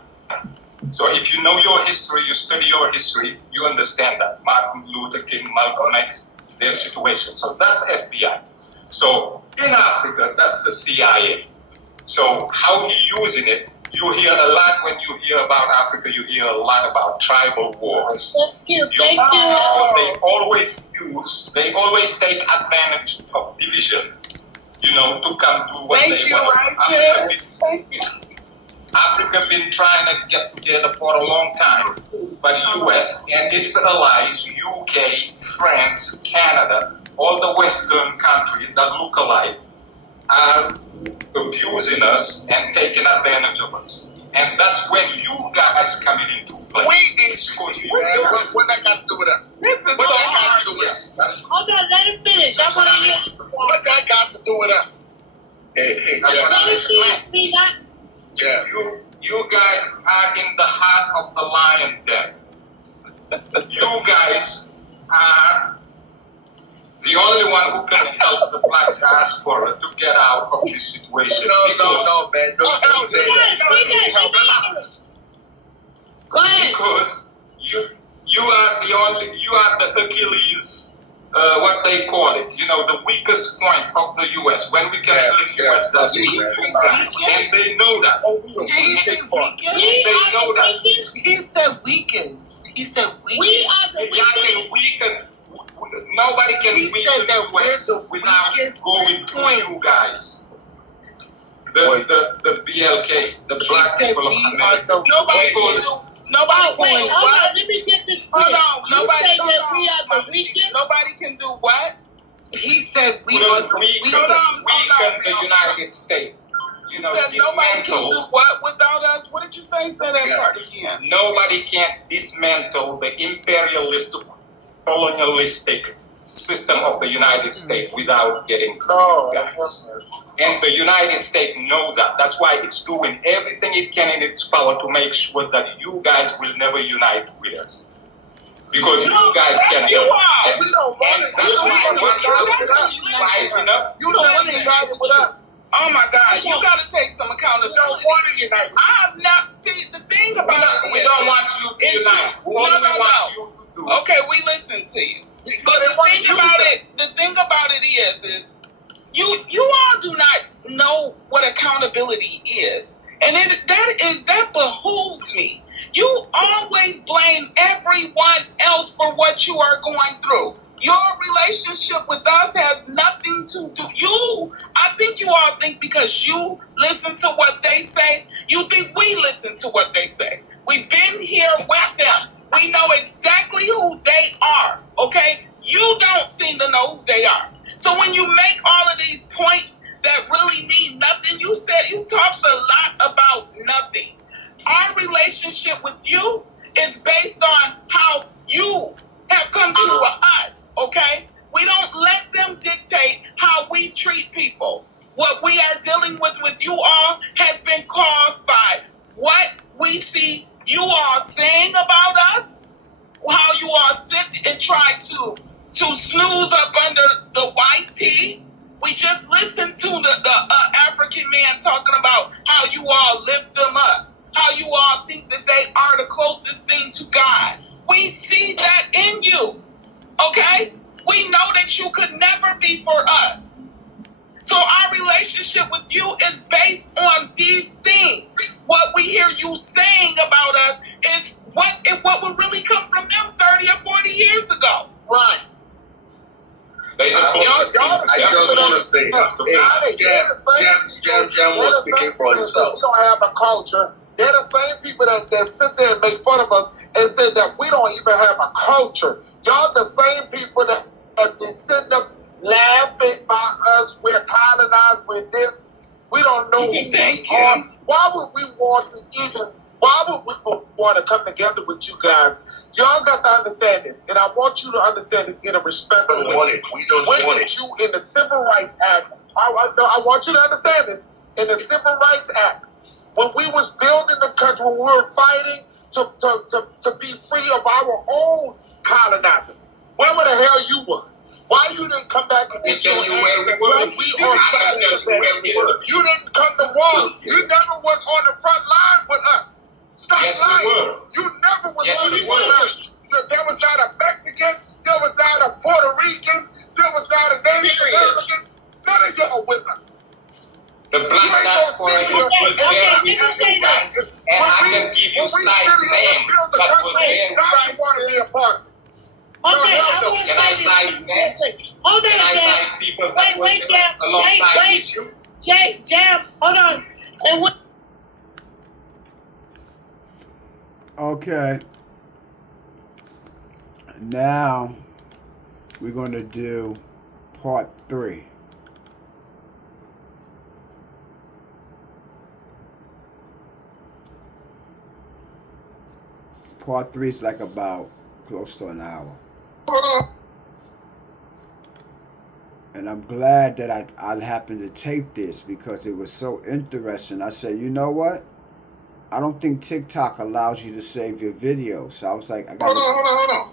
So if you know your history, you study your history, you understand that. Martin Luther King, Malcolm X, their situation. So that's FBI. So in Africa, that's the CIA. So how he using it, you hear a lot when you hear about Africa, you hear a lot about tribal wars. That's cute. Thank you. Because they always take advantage of division, to come do what they want. Africa been trying to get together for a long time, but US and its allies, UK, France, Canada, all the Western countries that look alike, are abusing us and taking advantage of us. And that's when you guys coming into play. What that got to do with us? This is what that got to do with us? Hold on, let him finish. I want to hear. What that got to do with us? Hey, that's what I'm explaining. Yeah. You guys are in the heart of the lion den. You guys are the only one who can help the black diaspora to get out of this situation. No, man. Don't say that. Go ahead. Because you are the Achilles, what they call it, the weakest point of the U.S. When we can hurt the U.S., that's weak. And they know that. They know that. He said weakest. We are the weakest. Nobody can weaken the U.S. without going to you guys. The BLK, the black people of America. Hold on, let me get this clear. Hold on. You say that we are the weakest? Nobody can do what? He he said we Hold are on, weaken the United States. You know, said nobody can do dismantle. what without us? What did you say? Say that part again. Nobody can dismantle the imperialist, colonialistic system of the United States without getting through you guys. And the United States knows that. That's why it's doing everything it can in its power to make sure that you guys will never unite with us. Because you guys can help. And we don't want it. That's why once Africa is rising up, You don't want to unite with us. Oh my God, you gotta take some accountability. You don't want to unite with us. I have not seen the thing about it. we don't want you to unite. We only want you to do. Okay, we listen to you. But they the wanna thing use about us. it, the thing about it is you all do not know what accountability is, and that behooves me. You always blame everyone else for what you are going through. Your relationship with us has nothing to do. I think you all think because you listen to what they say, you think we listen to what they say. We've been here with them. We know exactly who they are, okay? You don't seem to know who they are. So when you make all of these points that really mean nothing, you talked a lot about nothing. Our relationship with you is based on how you have come to us, okay? We don't let them dictate how we treat people. What we are dealing with you all has been caused by what we see you all saying about us, how you all sit and try to snooze up under the white tee. We just listened to the African man talking about how you all lift them up, how you all think that they are the closest thing to God. We see that in you, okay? We know that you could never be for us. So our relationship with you is based on these things. What we hear you saying about us is what would really come from them 30 or 40 years ago. Right. They the closest thing to I just want to say, Jam was speaking for himself. We don't have a culture. They're the same people that sit there and make fun of us and say that we don't even have a culture. Y'all the same people that be sitting up laughing by us. We're colonized with this. We don't know who we are. Why would we want to come together with you guys? Y'all got to understand this, and I want you to understand it in a respectful way. We don't want it. You in the Civil Rights Act, I want you to understand this. In the Civil Rights Act, when we was building the country, when we were fighting to be free of our own colonizer, where the hell you was? Why you didn't come back and get your ancestors? You didn't come to war. You never was on the front line with us. Stop lying. You never was on the front line. There was not a Mexican. There was not a Puerto Rican. There was not a Native American. None of y'all with us. The black diaspora was there, and I can give you side names that were there. I want to be a part. Can I cite names? Hold on, Can I Jam. cite people that were Jam. alongside with you? Jam, hold on. And what? Okay. Now we're going to do part 3. Part 3 is like about close to an hour. And I'm glad that I happened to tape this because it was so interesting. I said, you know what? I don't think TikTok allows you to save your videos. So I was like, Hold on.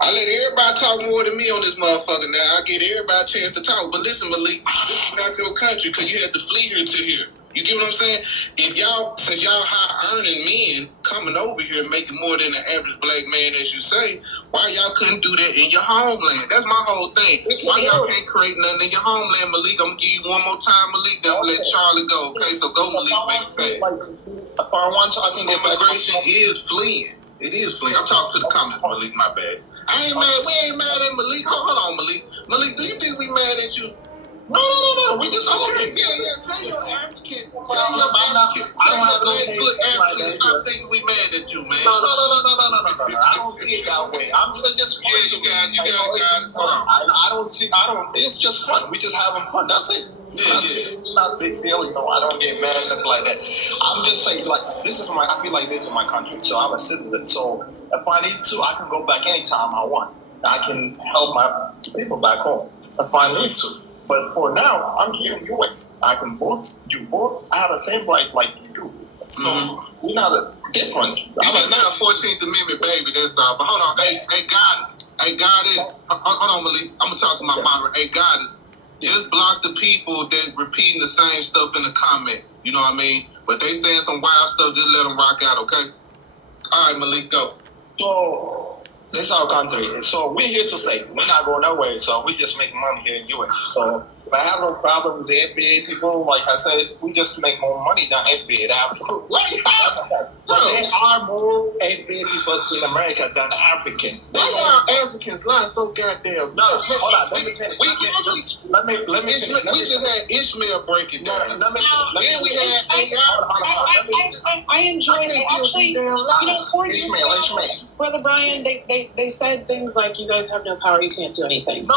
I let everybody talk more than me on this motherfucker now. I get everybody a chance to talk. But listen, Malik, this is not your country because you had to flee here to here. You get what I'm saying? Since y'all high earning men coming over here making more than the average black man, as you say, why y'all couldn't do that in your homeland? That's my whole thing. Why y'all can't create nothing in your homeland, Malik? I'm gonna give you one more time, Malik. Then I'm gonna let Charlie go. Okay, so go, Malik, make it fast. Immigration is fleeing. It is fleeing. I'm talking to the comments, Malik. My bad. I ain't mad. We ain't mad at Malik. Hold on, Malik. Malik, do you think we mad at you? No. We just talking. Yeah. Tell your African. I don't have no Tell good patience like African. that. Stop thinking we mad at you, man. No. I don't see it that way. I'm just fun to me. You got it. Hold on. I don't. It's just fun. We just having fun. That's it. It's not a big deal, you know. I don't get mad, nothing like that. I'm just saying, like, I feel like this is my country, so I'm a citizen. So if I need to, I can go back anytime I want. I can help my people back home if I need to. But for now, I'm here in the US. I can vote, you vote. I have the same right like you do. So we're not a difference. I'm not a 14th Amendment baby, that's all. But hold on. Hey, Goddess. Hold on, Malik. I'm going to talk to my moderator. Hey, Goddess. Just block the people that repeating the same stuff in the comment. You know what I mean? But they saying some wild stuff, just let them rock out, okay? All right, Malik, go. So this is our country. So we're here to stay. We're not going nowhere. So we just making money here in the US. So I have no problem with the FBA people. Like I said, we just make more money than FBA. But there are more FBA people in America than African. Why are Africans lying so goddamn? No, hold on. Let me finish. Let me finish. We just had Ishmael break it down. I enjoy it. Actually, 4 years ago, Brother Brian, they said things like, you guys have no power, you can't do anything. No.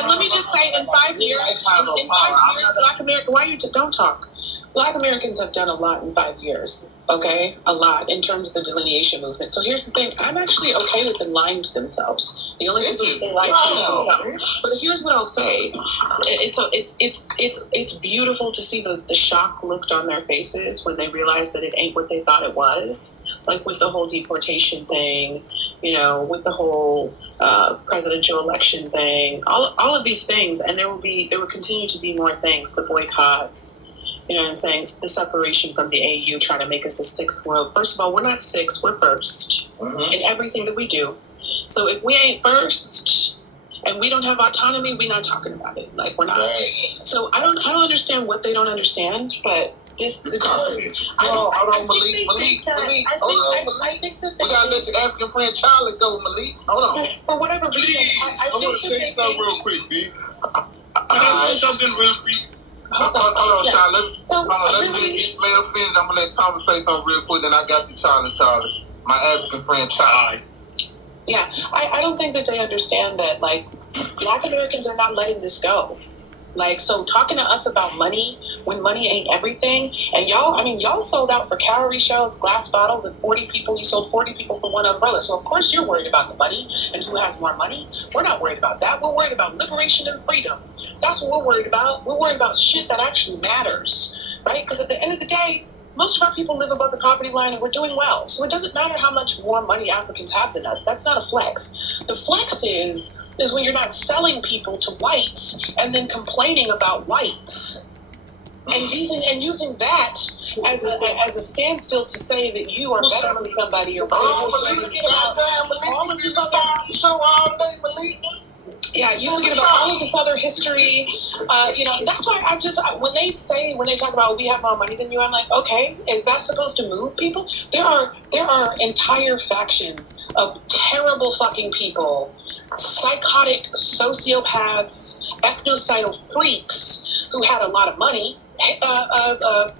And let me just say, in 5 years, Black America, don't talk. Black Americans have done a lot in 5 years, okay? A lot in terms of the delineation movement. So here's the thing. I'm actually okay with them lying to themselves. The only people who lie to themselves. But here's what I'll say. It's beautiful to see the shock look on their faces when they realize that it ain't what they thought it was. Like with the whole deportation thing, you know, with the whole presidential election thing, all of these things, and there will continue to be more things, the boycotts, you know what I'm saying, the separation from the AU, trying to make us a sixth world. First of all, we're not sixth, we're first in everything that we do. So if we ain't first and we don't have autonomy, we're not talking about it. Like, we're not. Right. So I don't understand what they don't understand, but this is Malik. We gotta let the African friend Charlie go, Malik. Hold on. For whatever reason, I want to say something real quick, B. Can I say something real quick? Hold on, Charlie. Let me get Ishmael finished. I'm gonna let Thomas say something real quick, then I got you, Charlie. My African friend, Charlie. Yeah, I don't think that they understand that, like, Black Americans are not letting this go. Like, so talking to us about money when money ain't everything, and y'all sold out for calorie shells, glass bottles, and 40 people. You sold 40 people for one umbrella. So of course you're worried about the money and who has more money. We're not worried about that. We're worried about liberation and freedom. That's what we're worried about. We're worried about shit that actually matters, right? Because at the end of the day, most of our people live above the poverty line and we're doing well. So it doesn't matter how much more money Africans have than us. That's not a flex. The flex is when you're not selling people to whites and then complaining about whites and using that as a standstill to say that you are better than somebody or all of this other show all day, Malik. Yeah, you forget about all of this other history. That's why when they talk about we have more money than you, I'm like, okay, is that supposed to move people? There are entire factions of terrible fucking people, psychotic sociopaths, ethnocidal freaks who had a lot of money.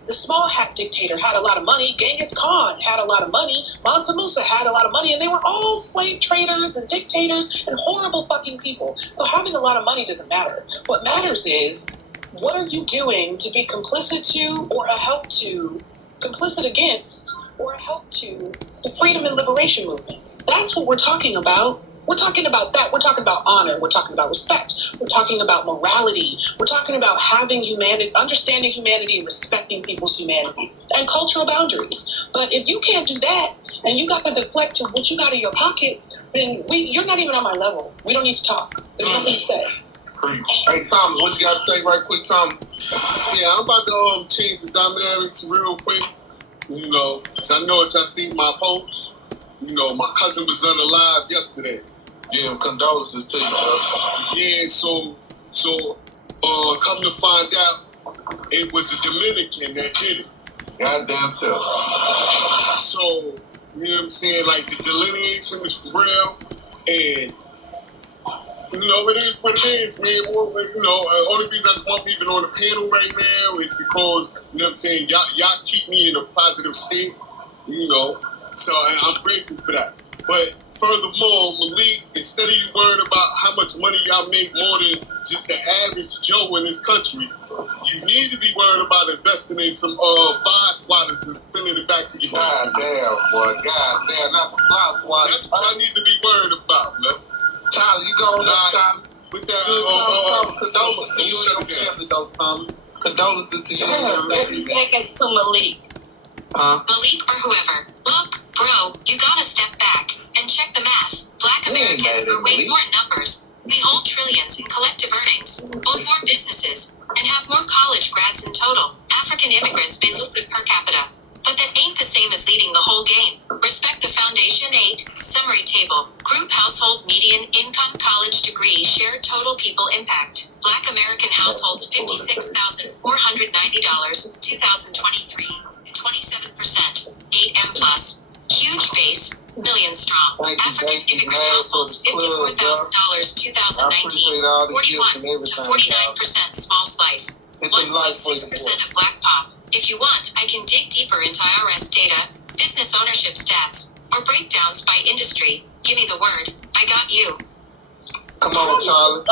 The small hat dictator had a lot of money. Genghis Khan had a lot of money. Mansa Musa had a lot of money, and they were all slave traders and dictators and horrible fucking people. So having a lot of money doesn't matter. What matters is, what are you doing to be complicit to or a help to, complicit against or a help to the freedom and liberation movements? That's what we're talking about. We're talking about that. We're talking about honor. We're talking about respect. We're talking about morality. We're talking about having humanity, understanding humanity and respecting people's humanity and cultural boundaries. But if you can't do that and you got to deflect to what you got in your pockets, then you're not even on my level. We don't need to talk. There's nothing to say. Hey, Thomas, what you got to say right quick, Thomas? Yeah, I'm about to change the dynamics real quick. You know, because I know y'all seen my post. You know, my cousin was unalive yesterday. Yeah, condolences to you, bro. Yeah, so come to find out, it was a Dominican that did it. Goddamn tell. So, you know what I'm saying? Like, the delineation is for real, and You know, it is what it is, man. Well, you know, only reason I want even on the panel right now is because, you know what I'm saying, y'all keep me in a positive state, you know. So I'm grateful for that. But furthermore, Malik, instead of you worrying about how much money y'all make more than just the average Joe in this country, you need to be worried about investing in some fly swatters and sending it back to your God damn, boy. God damn, not the fly swatters. That's what y'all need to be worried about, man. Charlie, you going up, Charlie? With that, condolences to you and your family, though, Tommy. Condolences to you and your 30 family. seconds to Malik. Malik or whoever. Look, bro, you gotta step back and check the math. Black Americans are way more in numbers. We hold trillions in collective earnings, own more businesses, and have more college grads in total. African immigrants may look good per capita, but that ain't the same as leading the whole game. Respect the foundation. 8. Summary table. Group household median income, college degree, shared total people impact. Black American households $56,490, 2023. 27%. 8M plus. Huge base. Million strong. African immigrant households $54,000, 2019. 41 to 49% small slice. 1.6% of black pop. If you want, I can dig deeper into IRS data, business ownership stats, or breakdowns by industry. Give me the word. I got you. Come on, Charlie.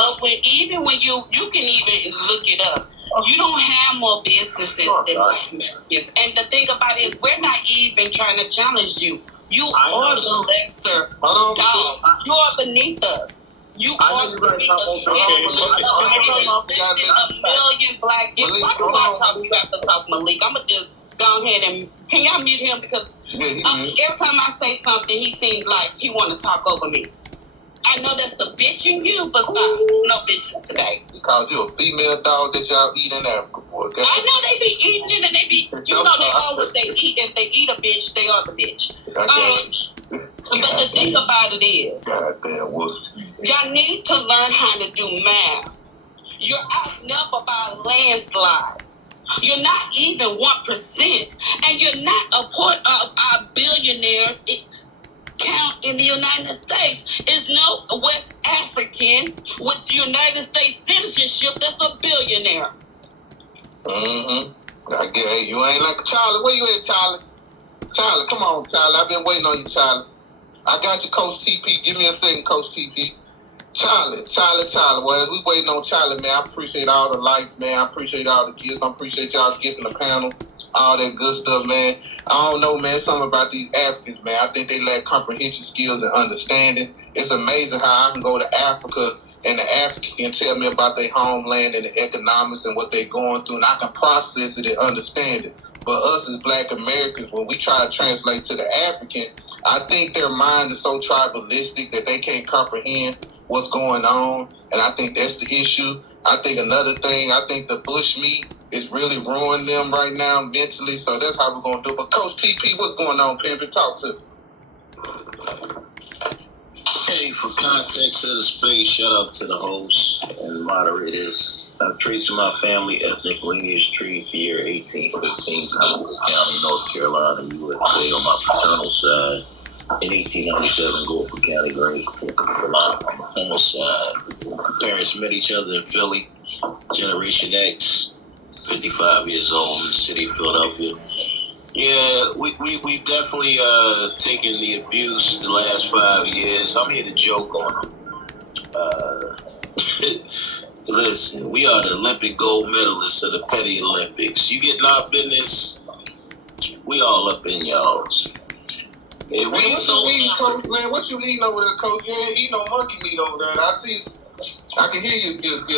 Even when you can even look it up. You don't have more businesses than Black Americans. And the thing about it is, we're not even trying to challenge you. You are the lesser dog. You are beneath us. You are beneath us. Listed a million black. Why do I talk? You have to talk, Malik. I'm going to just go ahead and... Can y'all mute him? Because every time I say something, he seems like he want to talk over me. I know that's the bitch in you, but stop. No bitches today. He called you a female dog that y'all eat in Africa, boy. Okay? I know they be eating and they be, you know, they are what they eat. If they eat a bitch, they are the bitch. But the thing about it is, y'all need to learn how to do math. You're outnumbered by a landslide. You're not even 1%, and you're not a part of our billionaires. Count in the United States is no West African with United States citizenship that's a billionaire. I get it. You ain't like Charlie. Where you at, Charlie? Charlie, come on, Charlie. I've been waiting on you, Charlie. I got you, Coach TP. Give me a second, Coach TP. Charlie. Well, we waiting on Charlie, man. I appreciate all the likes, man. I appreciate all the gifts. I appreciate y'all gifting the panel. All that good stuff, man. I don't know, man. Something about these Africans, man. I think they lack comprehension skills and understanding. It's amazing how I can go to Africa and the African can tell me about their homeland and the economics and what they're going through, and I can process it and understand it. But us as Black Americans, when we try to translate to the African, I think their mind is so tribalistic that they can't comprehend what's going on, and I think that's the issue. I think another thing, I think the bush meat is really ruining them right now mentally, so that's how we're going to do it. But Coach TP, what's going on, Pimpin'? Talk to me. Hey, for context of the space, shout out to the hosts and moderators. I've traced my family ethnic lineage tree to year 1815, Commonwealth County, North Carolina, USA on my paternal side. In 1897, Guilford County, North Carolina on my maternal side. My parents met each other in Philly, Generation X, 55 years old in the city of Philadelphia. Yeah, we definitely taken the abuse the last 5 years. I'm here to joke on them. Listen, we are the Olympic gold medalists of the Petty Olympics. You get in our business, we all up in y'all's. What you eating, Coach, man? What you eating over there, Coach? You ain't eating no monkey meat over there. I can hear you just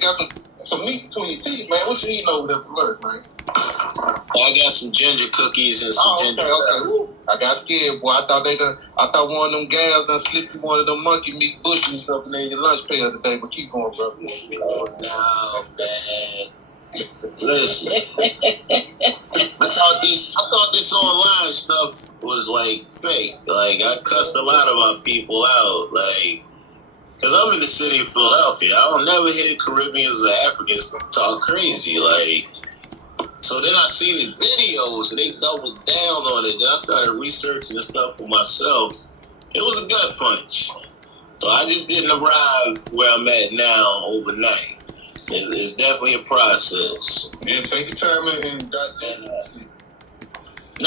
got some meat between your teeth, man. What you eating over there for lunch, man? I got some ginger cookies and some ginger. Okay. I got scared, boy. I thought one of them gals done slipped you one of them monkey meat bushes up in your lunch pail today, but keep going, bro. Oh, no, man. Listen, I thought this online stuff was like fake. Like, I cussed a lot of our people out, like, cause I'm in the city of Philadelphia. I don't never hear Caribbeans or Africans talk crazy, like. So then I seen the videos and they doubled down on it. Then I started researching the stuff for myself. It was a gut punch. So I just didn't arrive where I'm at now overnight. It's definitely a process. Yeah, take your time and a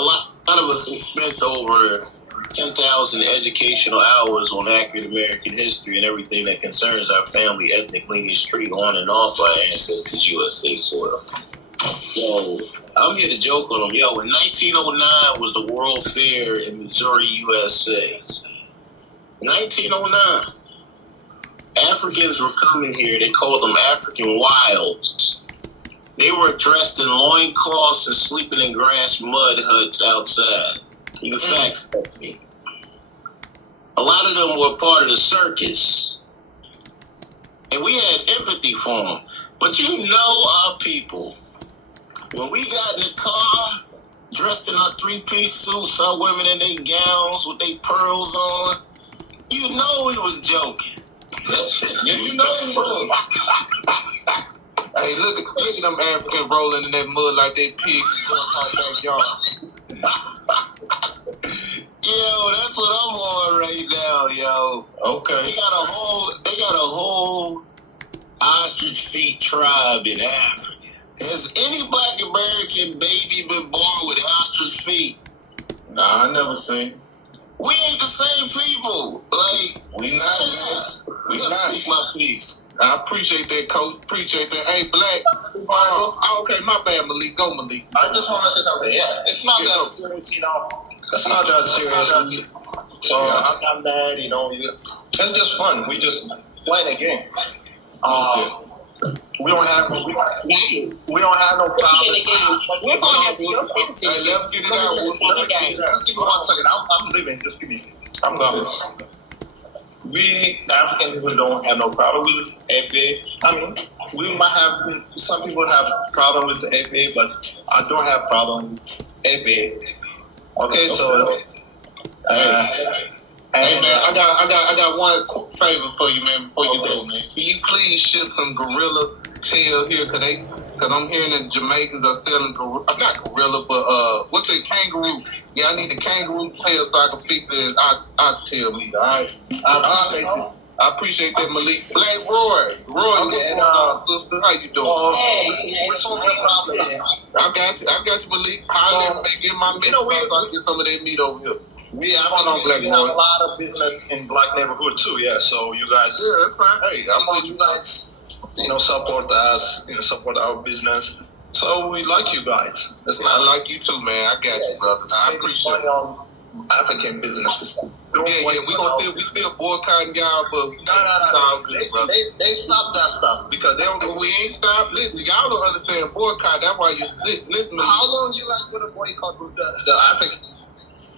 lot of us have spent over 10,000 educational hours on accurate American history and everything that concerns our family, ethnic lineage tree on and off our ancestors' USA soil. So I'm here to joke on them. Yo, in 1909 was the World Fair in Missouri, USA. 1909. Africans were coming here. They called them African wilds. They were dressed in loincloths and sleeping in grass mud huts outside. You can fact check me. A lot of them were part of the circus. And we had empathy for them. But you know our people. When we got in the car, dressed in our three-piece suits, our women in their gowns with their pearls on, you know we was joking. Yes, you know we was. Hey, look at them Africans rolling in that mud like they pigs going out backyard. Yo, that's what I'm on right now, yo. Okay. They got a whole ostrich feet tribe in Africa. Has any Black American baby been born with ostrich feet? Nah, I never seen. We ain't the same people. Like, we not. We gotta speak my piece. I appreciate that, Coach. Appreciate that. Hey, Black. Okay, my bad, Malik. Go, Malik. I just want to say something. Yeah, it's not that serious, you know. It's not that serious. So I'm not mad, you know. It's just fun. We just playing a game. We don't have no problem. We're going after your citizenship. Let's give me 1 second. I'm leaving. Just give me. I'm gone. We African people don't have no problem with FA. I mean, we might have some people have problem with FA, but I don't have problem with FA. Okay, so hey man, I got one quick favor for you, man. Before you go, man, can you please ship some gorilla tail here? Cause I'm hearing that Jamaicans are selling not gorilla, but what's that, kangaroo? Yeah, I need the kangaroo tail so I can fix the oxtail meat. All right, I appreciate that, Malik. Black Roy, okay, what's going on, sister? How you doing? We're solving the problem. I got you, Malik. Holler at me, get my meat so I can get some of that meat over here. We have a lot of business in Black neighborhood too, yeah. So you guys, hey, I want you guys, support us, support our business. So we like you guys. I like you too, man. I got you, brother. I appreciate it. African businesses. Yeah, we still boycotting y'all, but no. They stop that stuff because they don't. We ain't stopped. Listen, y'all don't understand boycott. That's why you listen. How long you guys gonna boycott with the African?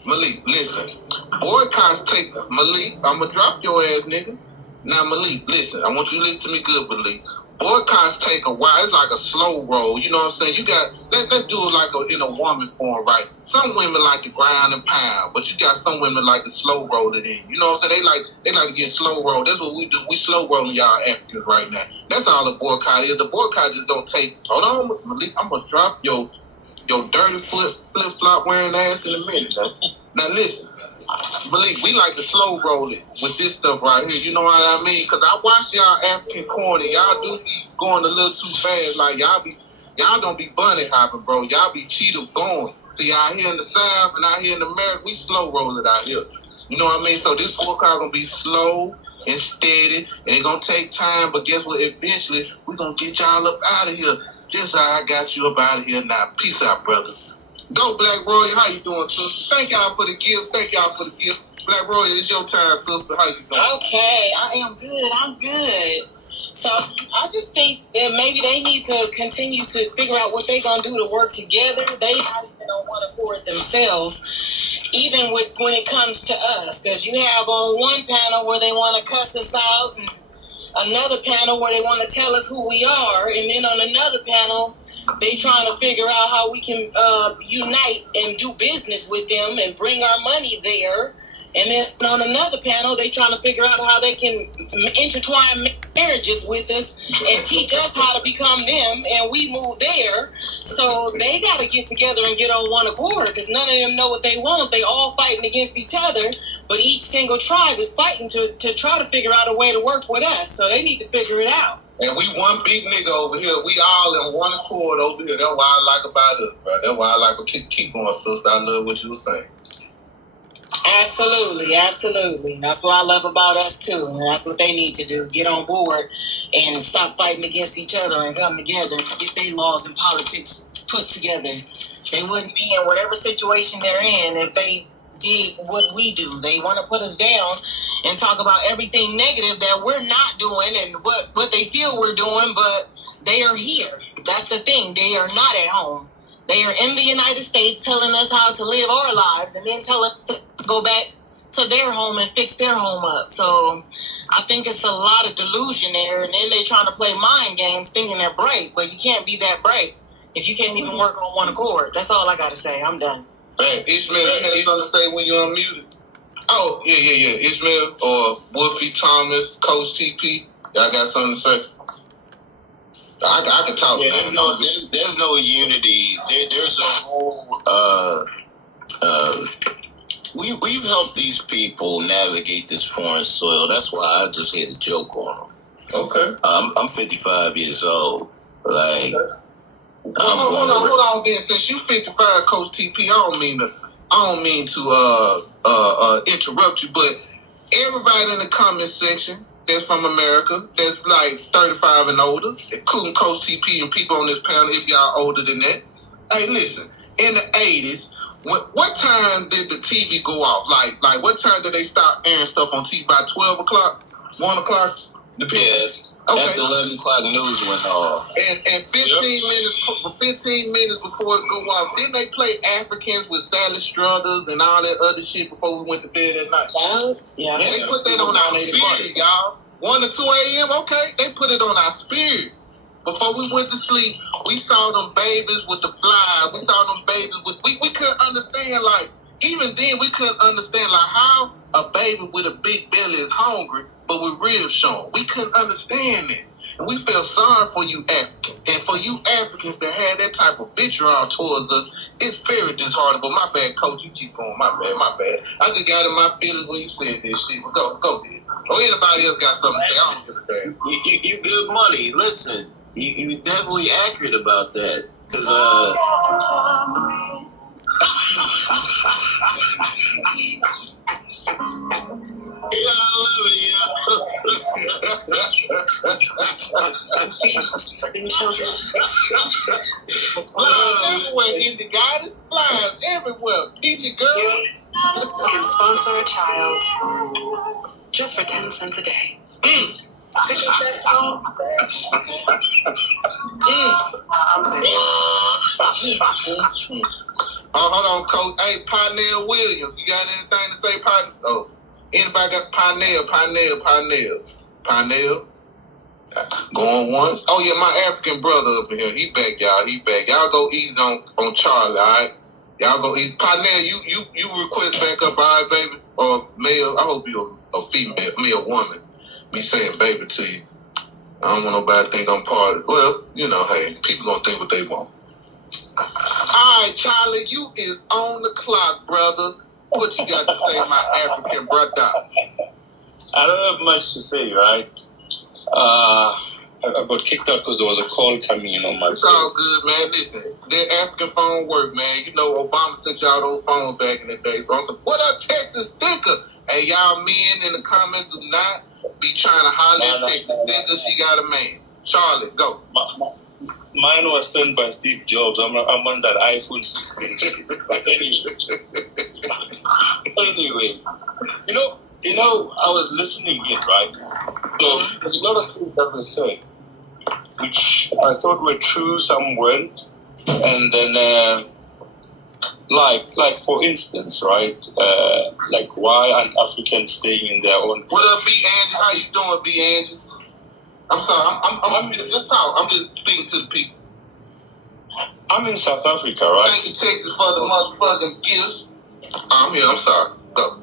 Malik, listen. Boycotts take Malik. I'ma drop your ass, nigga. Now, Malik, listen. I want you to listen to me good, Malik. Boycotts take a while. It's like a slow roll. You know what I'm saying? You got let's do it like in a woman form, right? Some women like to grind and pound, but you got some women like to slow roll it in. You know what I'm saying? They like to get slow rolled. That's what we do. We slow rolling y'all Africans right now. That's all the boycott is. The boycott just don't take. Hold on, Malik. I'm gonna drop your dirty flip flop wearing ass in a minute, man. Now listen. Malik, we like to slow roll it with this stuff right here. You know what I mean? Because I watch y'all African corny. Y'all do be going a little too fast. Like y'all don't be bunny hopping, bro. Y'all be cheetah going. See, out here in the South and out here in America, we slow roll it out here. You know what I mean? So this boycott gonna be slow and steady, and it's gonna take time. But guess what? Eventually, we gonna get y'all up out of here. Just how I got you up out of here now. Peace out, brothers. Go, Black Royal. How you doing, sister? Thank y'all for the gifts. Black Royal, it's your time, sister. How you doing? Okay, I am good. I'm good. So I just think that maybe they need to continue to figure out what they're going to do to work together. They not even on one accord themselves, even when it comes to us. Because you have on one panel where they want to cuss us out, and another panel where they want to tell us who we are, and then on another panel, they trying to figure out how we can unite and do business with them and bring our money there And then on another panel, they trying to figure out how they can intertwine marriages with us and teach us how to become them, and we move there. So they got to get together and get on one accord, because none of them know what they want. They all fighting against each other, but each single tribe is fighting to try to figure out a way to work with us. So they need to figure it out. And we one big nigga over here. We all in one accord over here. That's what I like about us, bro. That's why I like what keep going, sister. I love what you were saying. Absolutely, absolutely. That's what I love about us too. And that's what they need to do. Get on board and stop fighting against each other and come together and get their laws and politics put together. They wouldn't be in whatever situation they're in if they did what we do. They want to put us down and talk about everything negative that we're not doing and what they feel we're doing, but they are here. That's the thing. They are not at home. They are in the United States telling us how to live our lives and then tell us to go back to their home and fix their home up. So I think it's a lot of delusion there. And then they trying to play mind games thinking they're bright, but you can't be that bright if you can't even work on one accord. That's all I got to say. I'm done. Hey, Ishmael, you had something to say when you're unmuted? Oh, yeah. Ishmael or Wolfie Thomas, Coach TP, y'all got something to say? I can talk. Yeah, there's no unity. There's a whole. We've helped these people navigate this foreign soil. That's why I just had a joke on them. Okay. I'm 55 years old. Like, okay. Hold on. Then, since you 55, Coach TP, I don't mean to interrupt you, but everybody in the comment section that's from America, that's like 35 and older, including Coach TP and people on this panel, if y'all older than that. Hey, listen, in the 80s, what time did the TV go off? Like what time did they stop airing stuff on TV? By 12 o'clock? 1 o'clock? Depends. Okay. After 11 o'clock news went off. And 15 minutes before it go off, didn't they play Africans with Sally Struthers and all that other shit before we went to bed at night? Yeah. They put that on our spirit, y'all. 1 to 2 a.m., okay? They put it on our spirit. Before we went to sleep, we saw them babies with the flies. We saw them babies with... We couldn't understand, like... Even then, we couldn't understand, like, how a baby with a big belly is hungry, but with ribs showing. We couldn't understand it. And we felt sorry for you Africans. And for you Africans that had that type of vitriol towards us, it's very disheartening. But my bad, Coach. You keep going. My bad. I just got in my feelings when you said this shit. But go ahead. Or anybody else got something to say. I don't give a damn. You good money. Listen, you definitely accurate about that. Because, yeah, I love it, everywhere in the goddess flies everywhere. Peachy girl. You can sponsor a child just for 10 cents a day. Hold on, Coach. Hey, Parnell Williams. You got anything to say, Parnell? Oh, anybody got Parnell? Going once. Oh, yeah, my African brother up in here. He back, y'all. Y'all go easy on Charlie, all right? Y'all go easy. Parnell, you request back up, all right, baby? Or male. I hope you're a female, male woman. Me saying baby to you. I don't want nobody to think I'm part of it. Well, you know, hey, people gonna think what they want. All right, Charlie, you is on the clock, brother. What you got to say, my African brother? I don't have much to say, right? I got kicked out because there was a call coming in on my phone. It's all good, man. Listen, that African phone work, man. You know, Obama sent y'all those phones back in the day. So I'm saying, what up, Texas Thinker? Hey, y'all men in the comments, do not be trying to holler at Texas Thinker. She got a man. Charlotte, go. Mine was sent by Steve Jobs. I'm on that iPhone 16. But anyway, you know, I was listening in, right? So there's a lot of things that were said, which I thought were true, some weren't. And then, like for instance, right? Like why aren't Africans staying in their own? What up, B. Angie? How you doing, B. Angie? I'm sorry. Let's talk. I'm just speaking to the people. I'm in South Africa, right? Thank you, Texas, for the motherfucking gifts. I'm here. I'm sorry. Go.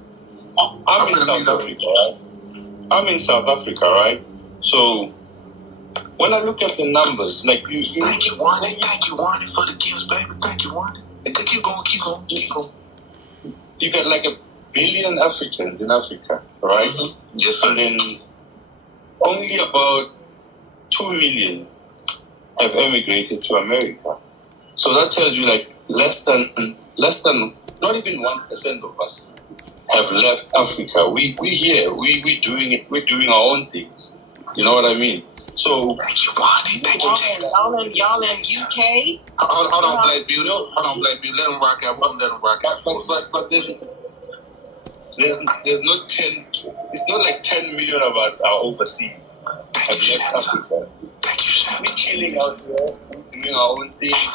I'm in South Africa, right? I'm in South Africa, right? So when I look at the numbers, like you thank you, Wani, for the gifts, baby. Thank you, Wani. Keep going. You got like 1 billion Africans in Africa, right? Mm-hmm. Yes, sir. And then only about 2 million have emigrated to America. So that tells you like less than not even 1% of us have left Africa. We here. We doing it. We're doing our own thing. You know what I mean? So thank you, Wani. Thank you, Jason. Y'all in UK? Hold on, Black Beauty. Let him rock out. Let him rock out. But there's not 10. It's not like 10 million of us are overseas. Thank you, Shannon. Thank you, Shannon. We're chilling out here, doing our own thing. Hey,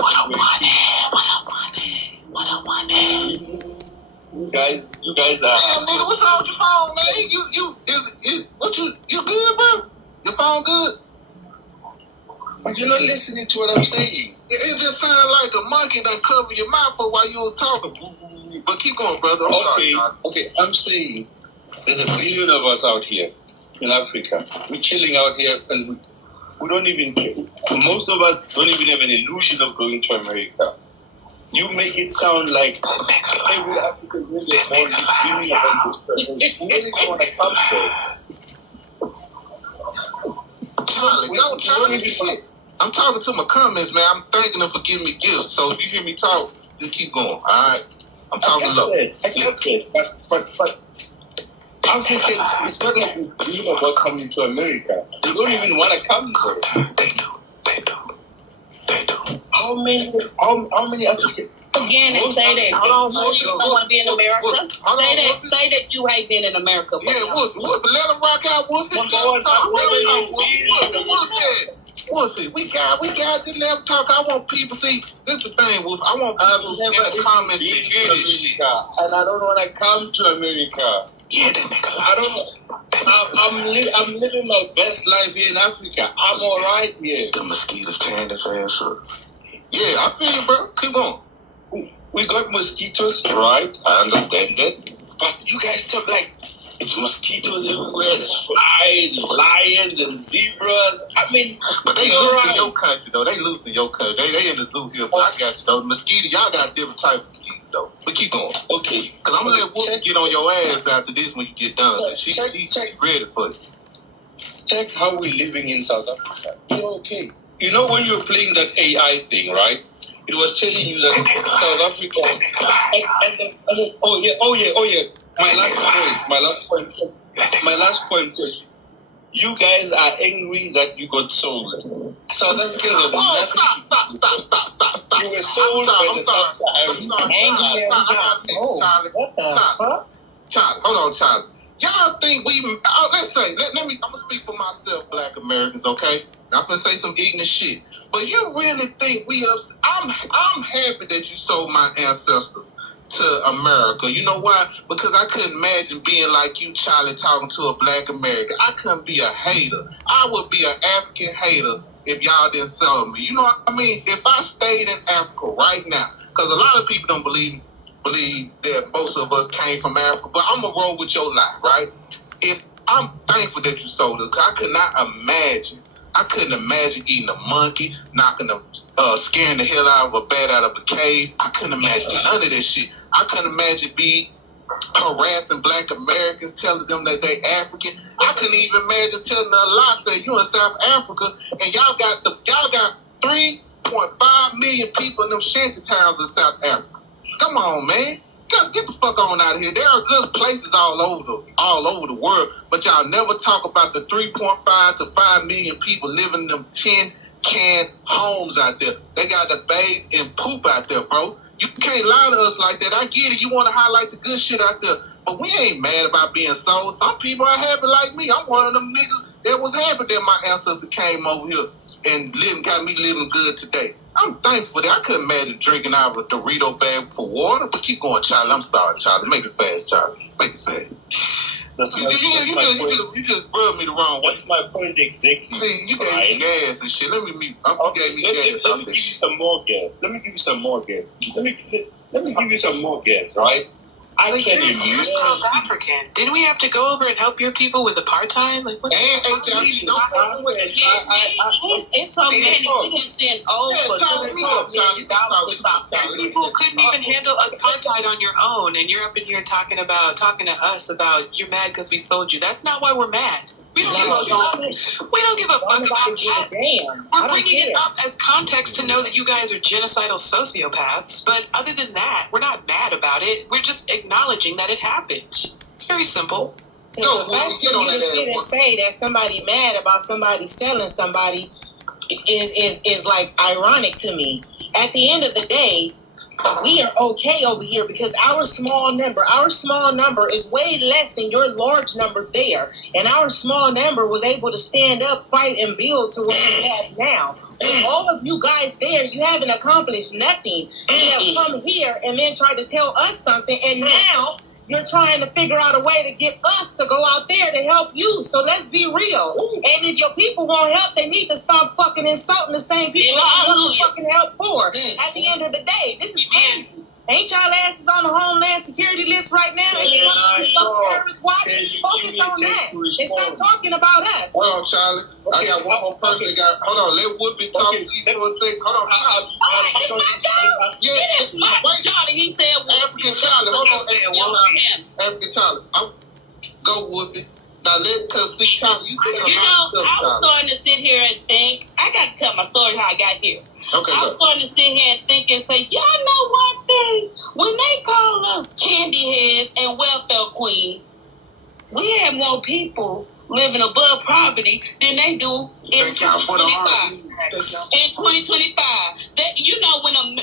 what up, Wani? You guys are. Man, nigga, what's wrong with your phone, man? You good, bro? Your phone good? But you're not listening to what I'm saying. It just sounded like a monkey done cover your mouth for while you were talking. But keep going, brother. I'm sorry. Okay, I'm saying there's 1 billion of us out here in Africa. We're chilling out here and we don't even care. Most of us don't even have an illusion of going to America. You make it sound like every African really is dreaming about this. You don't even want to come there. Charlie, shit. I'm talking to my comments, man. I'm thanking them for giving me gifts. So if you hear me talk, just keep going, all right? I'm talking low. I get it. But Africans, it's not like we dream about coming to America. They don't even want to come there. They do. How many Africans? Again, and say that you don't want to be in America. Say that you hate being in America. Yeah, Wolfie, let them rock out, Wolfie. Wolfie, we got to let them talk. I want people see. This is the thing, Wolfie. I want people in the comments to hear this shit. And I don't want to come to America. Yeah, they make a lot. I'm living my best life here in Africa. I'm all right here. The mosquitoes tearing this ass up. Yeah, I feel you, bro. Keep going. We got mosquitoes, right? I understand that. But you guys talk like it's mosquitoes everywhere. There's flies, lions, and zebras. I mean, but they loose in your country, though. They loose in your country. They in the zoo here, but I got you, though. Mosquito, y'all got different type of mosquitoes, though. But keep going. Okay. Because I'm going to let Wolfie get on your ass after this when you get done. She's ready for it. Check how we're living in South Africa. We're okay. You know when you're playing that AI thing, right? It was telling you that South Africa. Oh yeah. My last point. You guys are angry that you got sold. South Africans are Stop. You were sold by the South Saharans. What the fuck? Charlie, hold on, Charlie. Y'all think let's say, I'm gonna speak for myself, Black Americans, okay? I'm gonna say some ignorant shit. But you really think I'm happy that you sold my ancestors to America. You know why? Because I couldn't imagine being like you, Charlie, talking to a Black American. I couldn't be a hater. I would be an African hater if y'all didn't sell me. You know what I mean? If I stayed in Africa right now, because a lot of people don't believe that most of us came from Africa, but I'm going to roll with your lie, right? If I'm thankful that you sold it, because I couldn't imagine eating a monkey, scaring the hell out of a bat out of a cave. I couldn't imagine none of this shit. I couldn't imagine harassing Black Americans, telling them that they African. I couldn't even imagine telling a lie, say you in South Africa and y'all got 3.5 million people in them shanty towns in South Africa. Come on, man. Get the fuck on out of here. There are good places all over the world, but y'all never talk about the 3.5 to 5 million people living in them tin can homes out there. They got to bathe and poop out there, bro. You can't lie to us like that. I get it. You want to highlight the good shit out there, but we ain't mad about being sold. Some people are happy like me. I'm one of them niggas that was happy that my ancestor came over here and got me living good today. I'm thankful that I couldn't imagine drinking out of a Dorito bag for water. But keep going, Charlie. I'm sorry, Charlie. Make it fast, Charlie. Make it fast. You just rubbed me the wrong way. That's my point exactly. See, you gave me gas and shit. Let me give you some more gas. Let me give you some more gas, right? But you're South African. Didn't we have to go over and help your people with apartheid? Like what? It's so many we didn't send over People couldn't even handle apartheid on your own, and you're up in here talking to us about you're mad because we sold you. That's not why we're mad. We don't give a fuck about that. We're bringing it up as context to know that you guys are genocidal sociopaths, but other than that, we're not mad about it. We're just acknowledging that it happened. It's very simple. The fact for you to sit and say that somebody mad about somebody selling somebody is like ironic to me. At the end of the day, we are okay over here because our small number is way less than your large number there. And our small number was able to stand up, fight, and build to what we have now. With all of you guys there, you haven't accomplished nothing. You have come here and then tried to tell us something, and now you're trying to figure out a way to get us to go out there to help you. So let's be real. And if your people won't help, they need to stop fucking insulting the same people that you want to fucking help for. At the end of the day, this is crazy. Ain't y'all asses on the Homeland Security list right now? Some terrorists watching. Focus on that. And stop talking about us. Hold on, Charlie. I got one more person that got. Hold on, let Woofy talk to you for a second. Hold on. It's my go. It is my Charlie. He said African Charlie. Hold on. African Charlie. Go Woofy. Now cause see Charlie, you said a lot of stuff, I was starting to sit here and think. I got to tell my story how I got here. Okay, I was starting to sit here and think and say, y'all know one thing? When they call us candy heads and welfare queens, we have more people living above poverty than they do in 2025. In 2025, that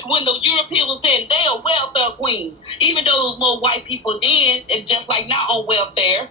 when the Europeans said they are welfare queens, even though there was more white people then, and just like not on welfare.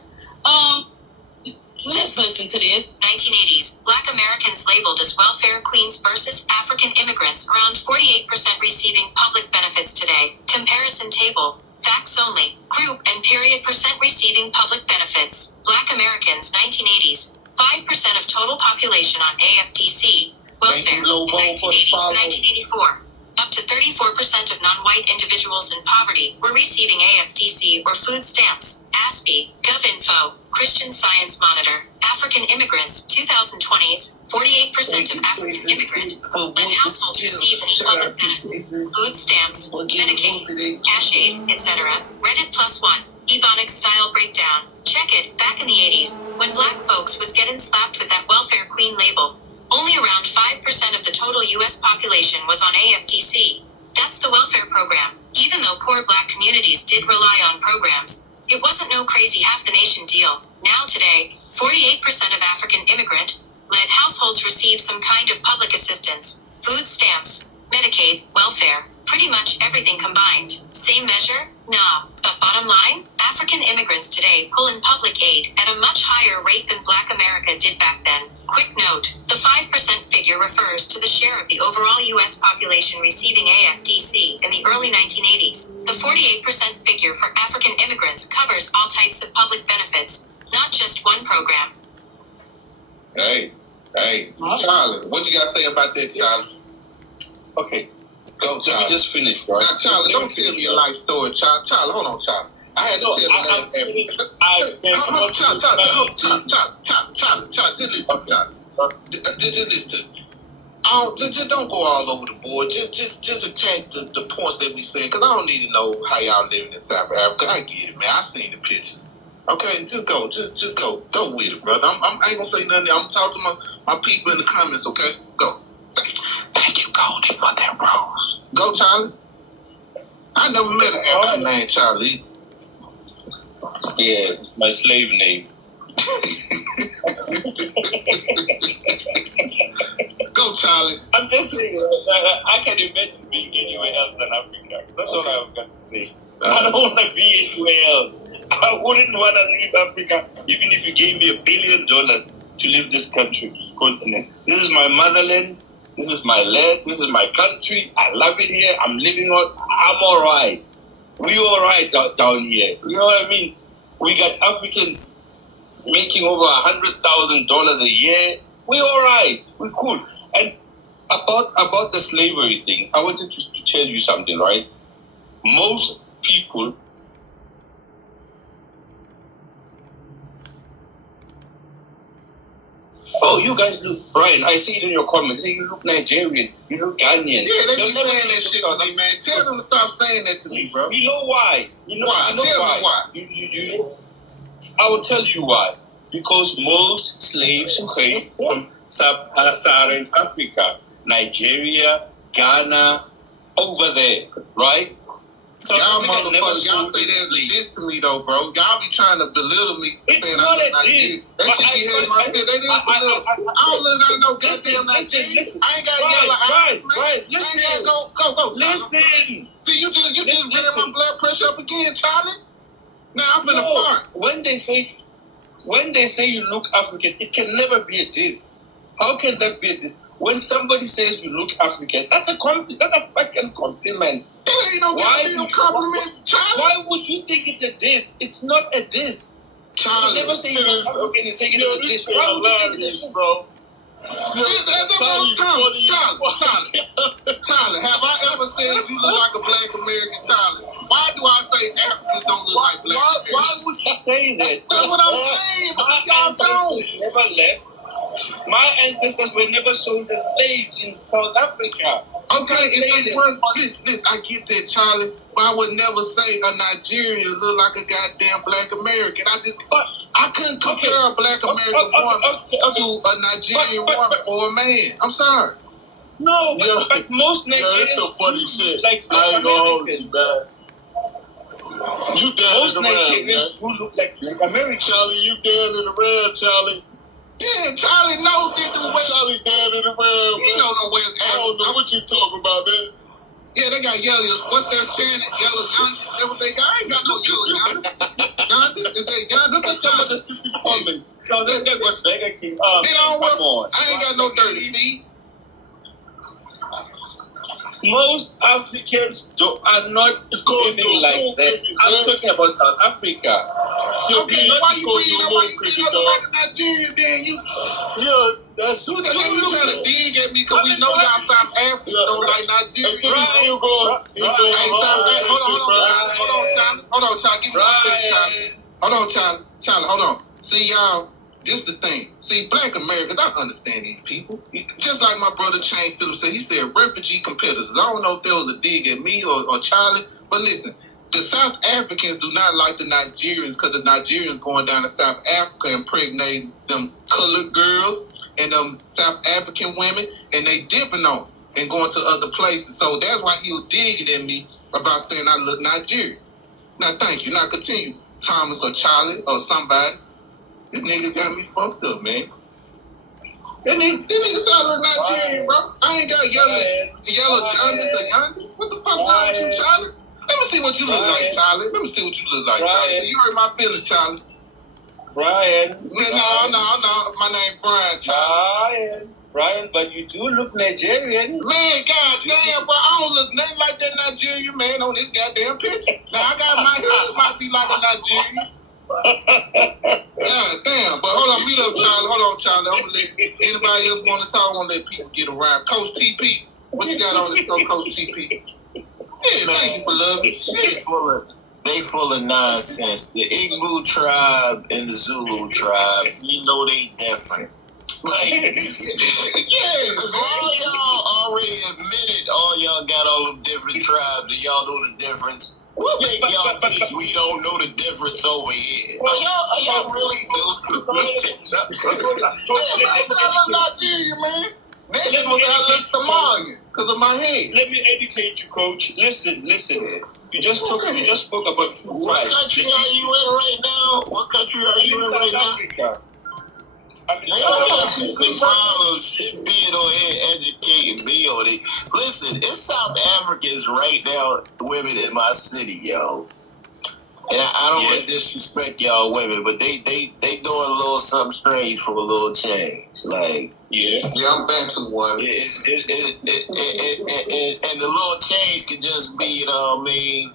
Let's listen to this. 1980s, Black Americans labeled as welfare queens versus African immigrants, around 48% receiving public benefits today. Comparison table. Facts only. Group and period percent receiving public benefits. Black Americans, 1980s, 5% of total population on AFDC. Welfare, 1980 to 1984. Up to 34% of non-white individuals in poverty were receiving AFDC or food stamps. ASPI, GovInfo, Christian Science Monitor, African immigrants, 2020s, 48% of African immigrant-led households receive any public benefits, food stamps, Medicaid, cash aid, etc. Reddit +1, Ebonics style breakdown. Check it, back in the 80s, when black folks was getting slapped with that welfare queen label, only around 5% of the total U.S. population was on AFDC. That's the welfare program. Even though poor black communities did rely on programs, it wasn't no crazy half-the-nation deal. Now today, 48% of African immigrant-led households receive some kind of public assistance, food stamps, Medicaid, welfare, pretty much everything combined. Same measure? Nah. But bottom line, African immigrants today pull in public aid at a much higher rate than Black America did back then. Quick note, the 5% figure refers to the share of the overall U.S. population receiving AFDC in the early 1980s. The 48% figure for African immigrants covers all types of public benefits, not just one program. Hey, Charlie, what you got to say about that, Charlie? Okay. Go, Charlie. Let me just finish, right? Now, Charlie, don't tell me your life story, Charlie. Charlie, hold on, Charlie. I had to tell the Charlie, just listen, Charlie. Just listen. Just don't go all over the board. Just attack the points that we saying, because I don't need to know how y'all living in South Africa. I get it, man. I seen the pictures. Okay, just go. Just go. Go with it, brother. I ain't gonna say nothing. I'm talking to my people in the comments, okay? Go. Thank you, Goldie, for that rose. Go, Charlie. I never met an African named Charlie. Yes, my slave name. Go, Charlie. I'm just saying, I can imagine being anywhere else than Africa. That's all I've got to say. I don't want to be anywhere else. I wouldn't want to leave Africa, even if you gave me $1 billion to leave this continent. This is my motherland. This is my land. This is my country. I love it here. I'm living on. I'm all right. We all right down here. You know what I mean? We got Africans making over $100,000 a year. We all right. We cool. And about the slavery thing, I wanted to tell you something, right? Most people Oh, you guys look, Brian, I see it in your comments. You look Nigerian. You look Ghanaian. Yeah, they be saying that shit to me, man. Tell them to stop saying that to me, bro. You know why? Why? Tell me why. I will tell you why. Because most slaves came from Sub-Saharan Africa, Nigeria, Ghana, over there, right? So y'all motherfuckers, y'all say that as a diss to me though, bro. Y'all be trying to belittle me. It's saying not I a diss. That shit be hitting my head. They didn't belittle. I don't look like no goddamn Nigerian. I ain't got yellow eyes, man. I ain't got go. Listen. See, you just ran my blood pressure up again, Charlie. Now I'm finna fart. When they say you look African, it can never be a diss. How can that be a diss? When somebody says you look African, that's a fucking compliment. That ain't no goddamn compliment, Charlie. Why would you think it's a diss? It's not a diss. Charlie, you never say you look African and take it as a diss. Why would you think it's a diss, bro? Charlie, have I ever said you look like a black American, Charlie? Why do I say Africans don't look like black Americans? Why would you say that? That's what I'm saying, but y'all don't. Never left. My ancestors were never sold as slaves in South Africa. Okay, if they weren't, listen, I get that, Charlie, but I would never say a Nigerian look like a goddamn black American. I couldn't compare a black American woman to a Nigerian woman or a man. I'm sorry. No, but most Nigerians. That's so funny shit. Like I ain't gonna hold you, man. You down Most in the Nigerians who look like American. Charlie, you down in the round, Charlie. Yeah, Charlie knows that the way. Charlie down in the round, man. He don't know where's I don't know what you talking about, man. Yeah, they got yellow. What's their Shannon? Yellow Yonder? That's what they got. I ain't got no yellow Yonder. Yonder? Is they Yonder? Look at some of the stupid comments. So that was Mega King. They don't work. I ain't got no dirty feet. Most Africans are not living like that. I'm talking about South Africa. Okay, why you say you look like a Nigerian then? That's you trying to dig at me because we know y'all South Africans don't like Nigeria. Hold on, Charlie. Give me my thing, Charlie. Hold on. See, y'all, this the thing. See, black Americans, I understand these people. Just like my brother Shane Phillips said, he said refugee competitors. I don't know if there was a dig at me or Charlie, but listen, the South Africans do not like the Nigerians because the Nigerians going down to South Africa impregnating them colored girls and them South African women, and they dipping on and going to other places. So that's why he was digging at me about saying I look Nigerian. Now, thank you. Now, continue, Thomas or Charlie or somebody. This nigga got me fucked up, man. That nigga sound like Nigerian, bro. I ain't got yellow jaundice or jaundice. What the fuck wrong with you, Charlie? Let me see what you look like, Charlie. Let me see what you look like, Charlie. You hurt my feelings, Charlie. Brian. No. My name Brian, Charlie. Brian, but you do look Nigerian. Man, goddamn, bro. I don't look nothing like that Nigerian man on this goddamn picture. Now, I got my head might be like a Nigerian. God damn, but hold on, mute up, Charlie. Hold on, Charlie. I'm gonna let anybody else want to talk. I'm gonna let people get around. Coach TP, what you got on this, Coach TP? Yeah, thank you, beloved. Shit. They full of nonsense. The Igbo tribe and the Zulu tribe, you know they different. Like, yeah, all y'all already admitted all y'all got all them different tribes and y'all know the difference. What make y'all think we don't know the difference over here? Are y'all really doing I'm Nigerian, man. Next time I look Somalian because of my head. Let me educate you, Coach. Listen. You just spoke about two tribes. What country are you in right now? What country are you in right now? Africa. Y'all got some problems being on here educating me on it. Listen, it's South Africans right now, women in my city, yo. And I don't want to disrespect y'all women, but they doing a little something strange for a little change. Like, yeah, I'm back to one. And the little change could just be, you know what I mean,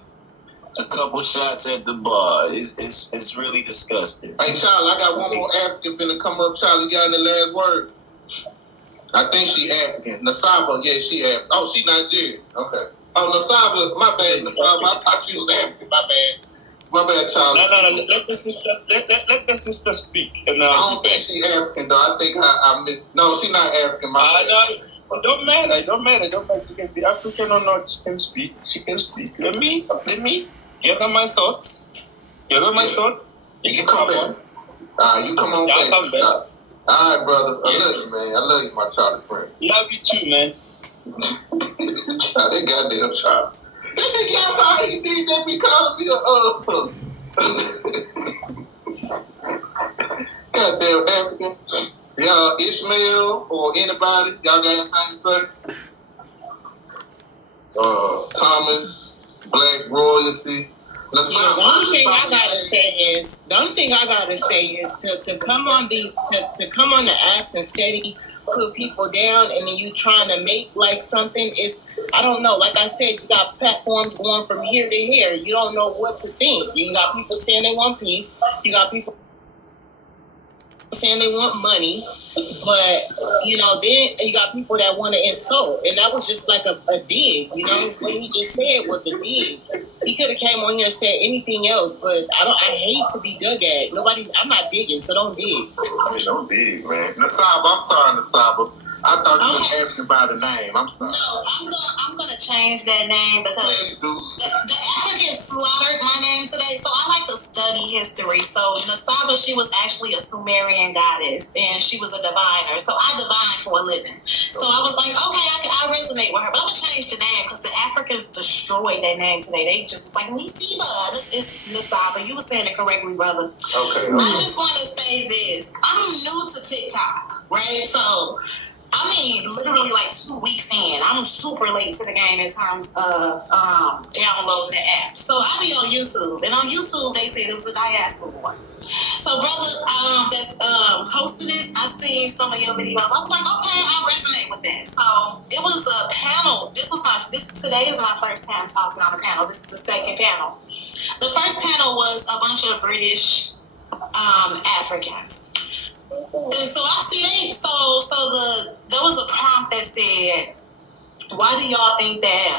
a couple shots at the bar. It's really disgusting. Hey, Charlie, I got one more African finna come up. Charlie, got in the last word? I think she African. Nasaba, yeah, she African. Oh, she Nigerian. Okay. Oh, Nasaba, my bad, Nasaba. I thought she was African. My bad. My bad, child. No. Let the sister speak. And I don't think she African though. I think I missed. No, she not African. My bad. No, don't matter. She can be African or not. She can speak. Let me give her my thoughts. You can come back. You come on back. Come back. All right, brother. I love you, man. I love you, my Charlie friend. Love you too, man. Child, that goddamn child. That nigga outside, he did that be calling me a goddamn African. Y'all, Ishmael or anybody, y'all got anything to say? Thomas, Black Royalty. The only thing I gotta say is to come on the apps and steady put people down, and then you trying to make like something is, I don't know. Like I said, you got platforms going from here to here. You don't know what to think. You got people saying they want peace. You got people saying they want money, but then you got people that want to insult, and that was just like a dig. What he just said was a dig. He could have came on here and said anything else, but I hate to be dug at. I'm not digging, so don't dig. Hey, don't dig, man. Nasaba, I'm sorry, Nasaba. I thought you was asking by the name. I'm sorry. No, I'm gonna change that name because the Africans slaughtered my name today. So I like to study history. So Nasaba, she was actually a Sumerian goddess, and she was a diviner. So I divine for a living. So I was like, okay, I resonate with her, but I'm gonna change the name because the Africans destroyed that name today. They just like Nisiba. This is Nasaba. You were saying it correctly, brother. Okay. I just want to say this. I'm new to TikTok, right? So literally like 2 weeks in. I'm super late to the game in terms of downloading the app. So I be on YouTube, and on YouTube they said it was a diaspora one. So brother that's hosting this, I seen some of your videos. I was like, okay, I resonate with that. So it was a panel. Today is my first time talking on a panel. This is the second panel. The first panel was a bunch of British Africans. And so I see there was a prompt that said, why do y'all think that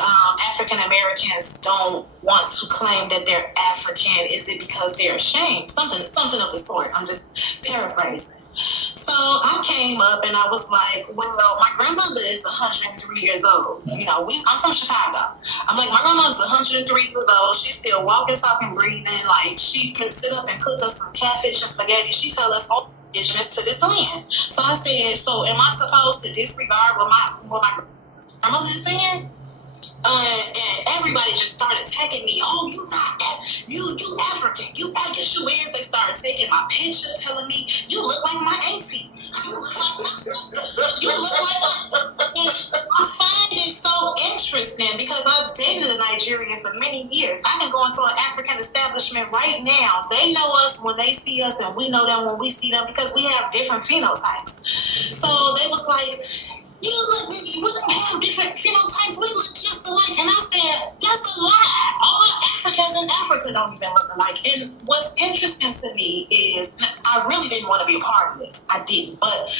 African Americans don't want to claim that they're African? Is it because they're ashamed? Something of the sort. I'm just paraphrasing. So I came up and I was like, well, my grandmother is 103 years old. I'm from Chicago. I'm like, my grandmother's 103 years old. She's still walking, talking, breathing. Like, she can sit up and cook us some catfish and spaghetti. She tell us all indigenous to this land. So I said, so am I supposed to disregard what my grandmother is saying? And everybody just started tagging me. Oh, you African. I guess you is. They started taking my picture, telling me you look like my auntie. You look like my sister. You look like my. And I find it so interesting because I've dated a Nigerian for many years. I can go into an African establishment right now. They know us when they see us, and we know them when we see them because we have different phenotypes. So they was like, we don't have different phenotypes. We look just alike. And I said, that's a lie. All Africans in Africa don't even look alike. And what's interesting to me is, I really didn't want to be a part of this. I didn't. But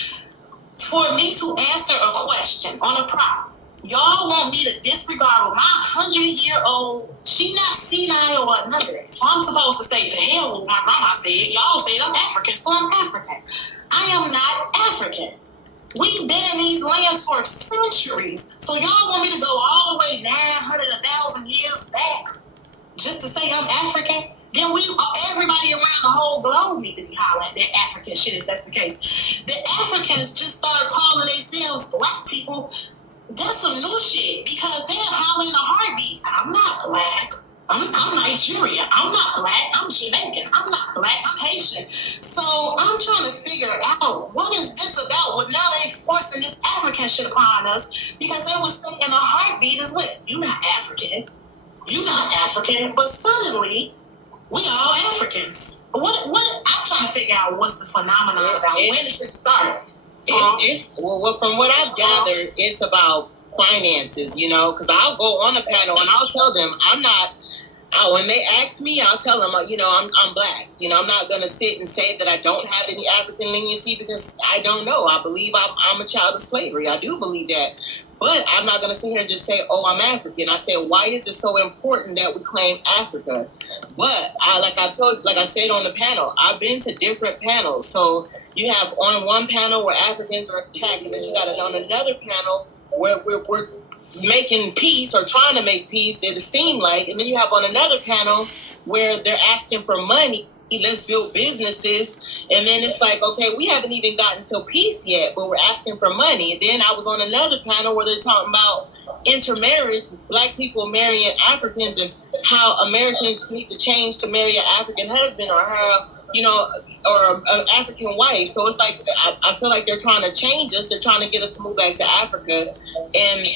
for me to answer a question on a prompt, y'all want me to disregard what my 100-year-old, she not senile or none of that. So I'm supposed to say, to hell with what my grandma said. Y'all said I'm African, so I'm African. I am not African. We've been in these lands for centuries. So y'all want me to go all the way 900, 1,000 years back just to say I'm African? Then everybody around the whole globe need to be hollering that African shit if that's the case. The Africans just started calling themselves black people. That's some new shit because they're hollering a heartbeat. I'm not black. I'm Nigerian. I'm not black. I'm Jamaican. I'm not black. I'm Haitian. So I'm trying to figure out what is this about. Well, now they forcing this African shit upon us because they was saying a heartbeat is what? You not African. You not African. But suddenly, we all Africans. What? I'm trying to figure out what's the phenomenon about. When did it start? Well, from what I've gathered, it's about finances, because I'll go on a panel and I'll tell them I'm not when they ask me, I'll tell them, I'm black. I'm not going to sit and say that I don't have any African leniency because I don't know. I believe I'm a child of slavery. I do believe that. But I'm not going to sit here and just say, I'm African. I said, why is it so important that we claim Africa? But like I said on the panel, I've been to different panels. So you have on one panel where Africans are attacked, and then you got it on another panel where we're making peace or trying to make peace, it seemed like. And then you have on another panel where they're asking for money. Let's build businesses. And then it's like, okay, we haven't even gotten to peace yet, but we're asking for money. And then I was on another panel where they're talking about intermarriage, black people marrying Africans, and how Americans need to change to marry an African husband or her, or an African wife. So it's like, I feel like they're trying to change us. They're trying to get us to move back to Africa. And,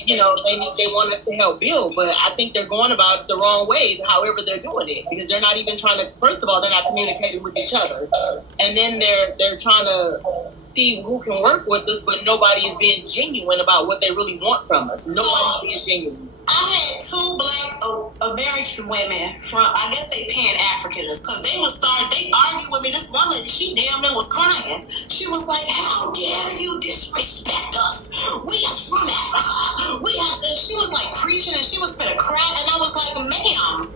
they want us to help build. But I think they're going about it the wrong way, however they're doing it. Because they're not even trying to, first of all, they're not communicating with each other. And then they're trying to see who can work with us, but nobody is being genuine about what they really want from us. Nobody's being genuine. I had 2 black American women from, I guess they Pan-Africans, because they argued with me. This one lady, she damn near was crying. She was like, how dare you disrespect us? We are from Africa. And she was like preaching, and she was finna cry, and I was like, ma'am.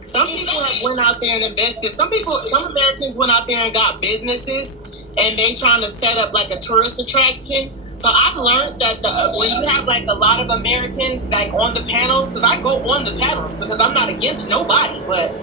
Some people have went out there and invested. Some Americans went out there and got businesses, and they trying to set up like a tourist attraction. So I've learned that when you have like a lot of Americans like on the panels, because I go on the panels because I'm not against nobody, but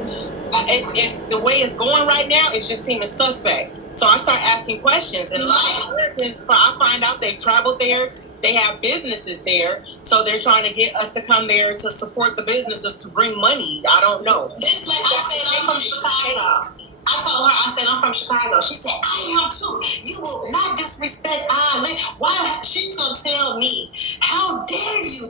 it's the way it's going right now. It's just seeming suspect. So I start asking questions, and a lot of Americans, I find out they traveled there, they have businesses there, so they're trying to get us to come there to support the businesses to bring money. I don't know. This lady, I said I'm from Chicago. I told her, I said, I'm from Chicago. She said, I am too. You will not disrespect why? She's going to tell me, how dare you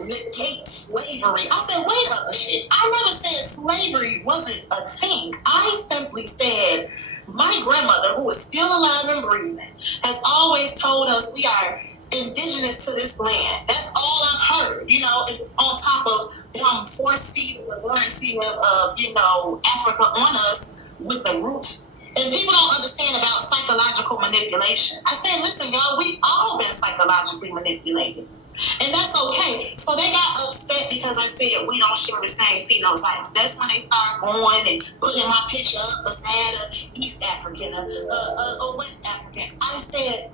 negate slavery? I said, wait a minute. I never said slavery wasn't a thing. I simply said, my grandmother, who is still alive and breathing, has always told us we are indigenous to this land. That's all I've heard, on top of them force feeding the currency of Africa on us with the roots. And people don't understand about psychological manipulation. I said, listen, y'all, we've all been psychologically manipulated. And that's okay. So they got upset because I said we don't share the same phenotypes. That's when they start going and putting my picture up beside a East African, a West African. I said,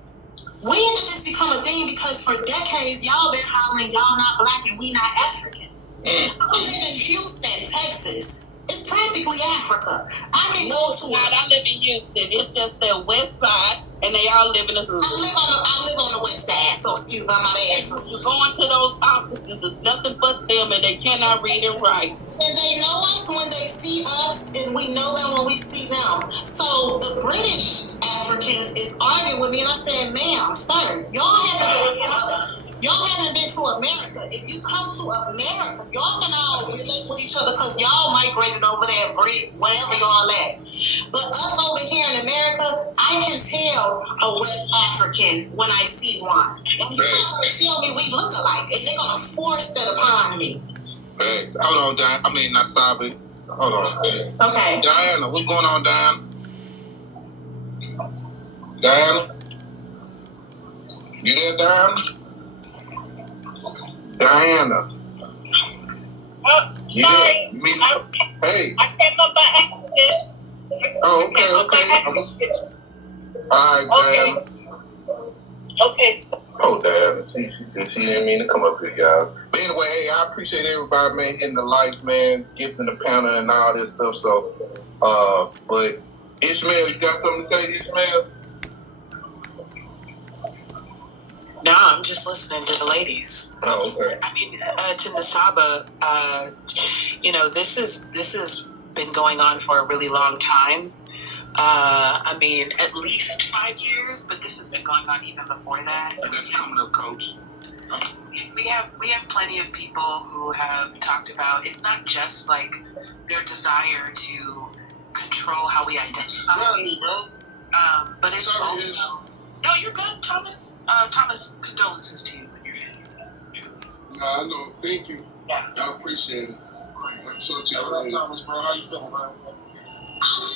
when did this become a thing? Because for decades, y'all been hollering, y'all not black and we not African. I live in Houston, Texas. It's practically Africa. I can go to I live in Houston. It's just the west side, and they all live in the hood. I live on the west side, so excuse my ass. You go into those offices, it's nothing but them, and they cannot read and write. And they know us when they see us, and we know them when we see them. So the British Africans is arguing with me, and I said, ma'am, sir, y'all haven't been to America. If you come to America, y'all can all relate with each other because y'all migrated over there and breed wherever y'all at. But us over here in America, I can tell a West African when I see one. And you have to tell me we look alike, and they're going to force that upon me. Thanks. Hold on, Nasabi. Hold on. Okay. Diana, what's going on, Diana? Diana? You there, Diana? Diana. You sorry. there? Hey. I came up by accident. Oh, okay. All right, Diana. Okay. Oh, Diana. She didn't mean to come up here, y'all. But anyway, hey, I appreciate everybody, man, hitting the likes, man, gifting the panel and all this stuff. So, but Ishmael, you got something to say, Ishmael? No, I'm just listening to the ladies. Oh, okay. I mean, to Nasaba, this has been going on for a really long time. I mean, at least 5 years, but this has been going on even before that. That's coming up, Coach. We have plenty of people who have talked about it's not just like their desire to control how we identify. Sorry, bro. But it's Sorry, also. No, you're good, Thomas. Thomas, condolences to you when you're here. No, I know. Thank you. Yeah. I appreciate it. Thomas, bro, how you feeling, man? I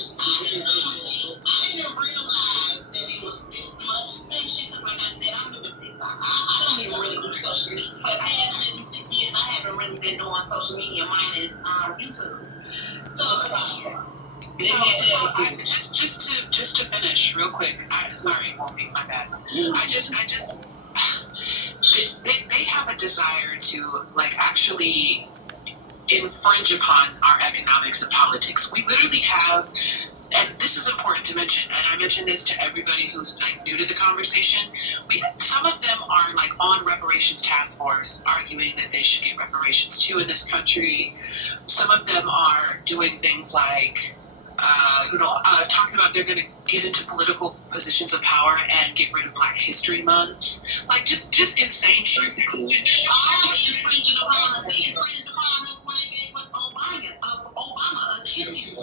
didn't realize that it was this much tension because, like I said, I'm new to TikTok. I don't even really do social media. For the past maybe 6 years, I haven't really been doing social media minus YouTube. So just to finish real quick. Sorry, Wolfie, my bad. They have a desire to like actually infringe upon our economics and politics. We literally have, and this is important to mention, and I mention this to everybody who's like new to the conversation. Some of them are like on reparations task force, arguing that they should get reparations too in this country. Some of them are doing things like, talking about they're going to get into political positions of power and get rid of Black History Month. Like just insane shit. They are infringing upon us. They infringed upon us when they gave us Obama a kidney.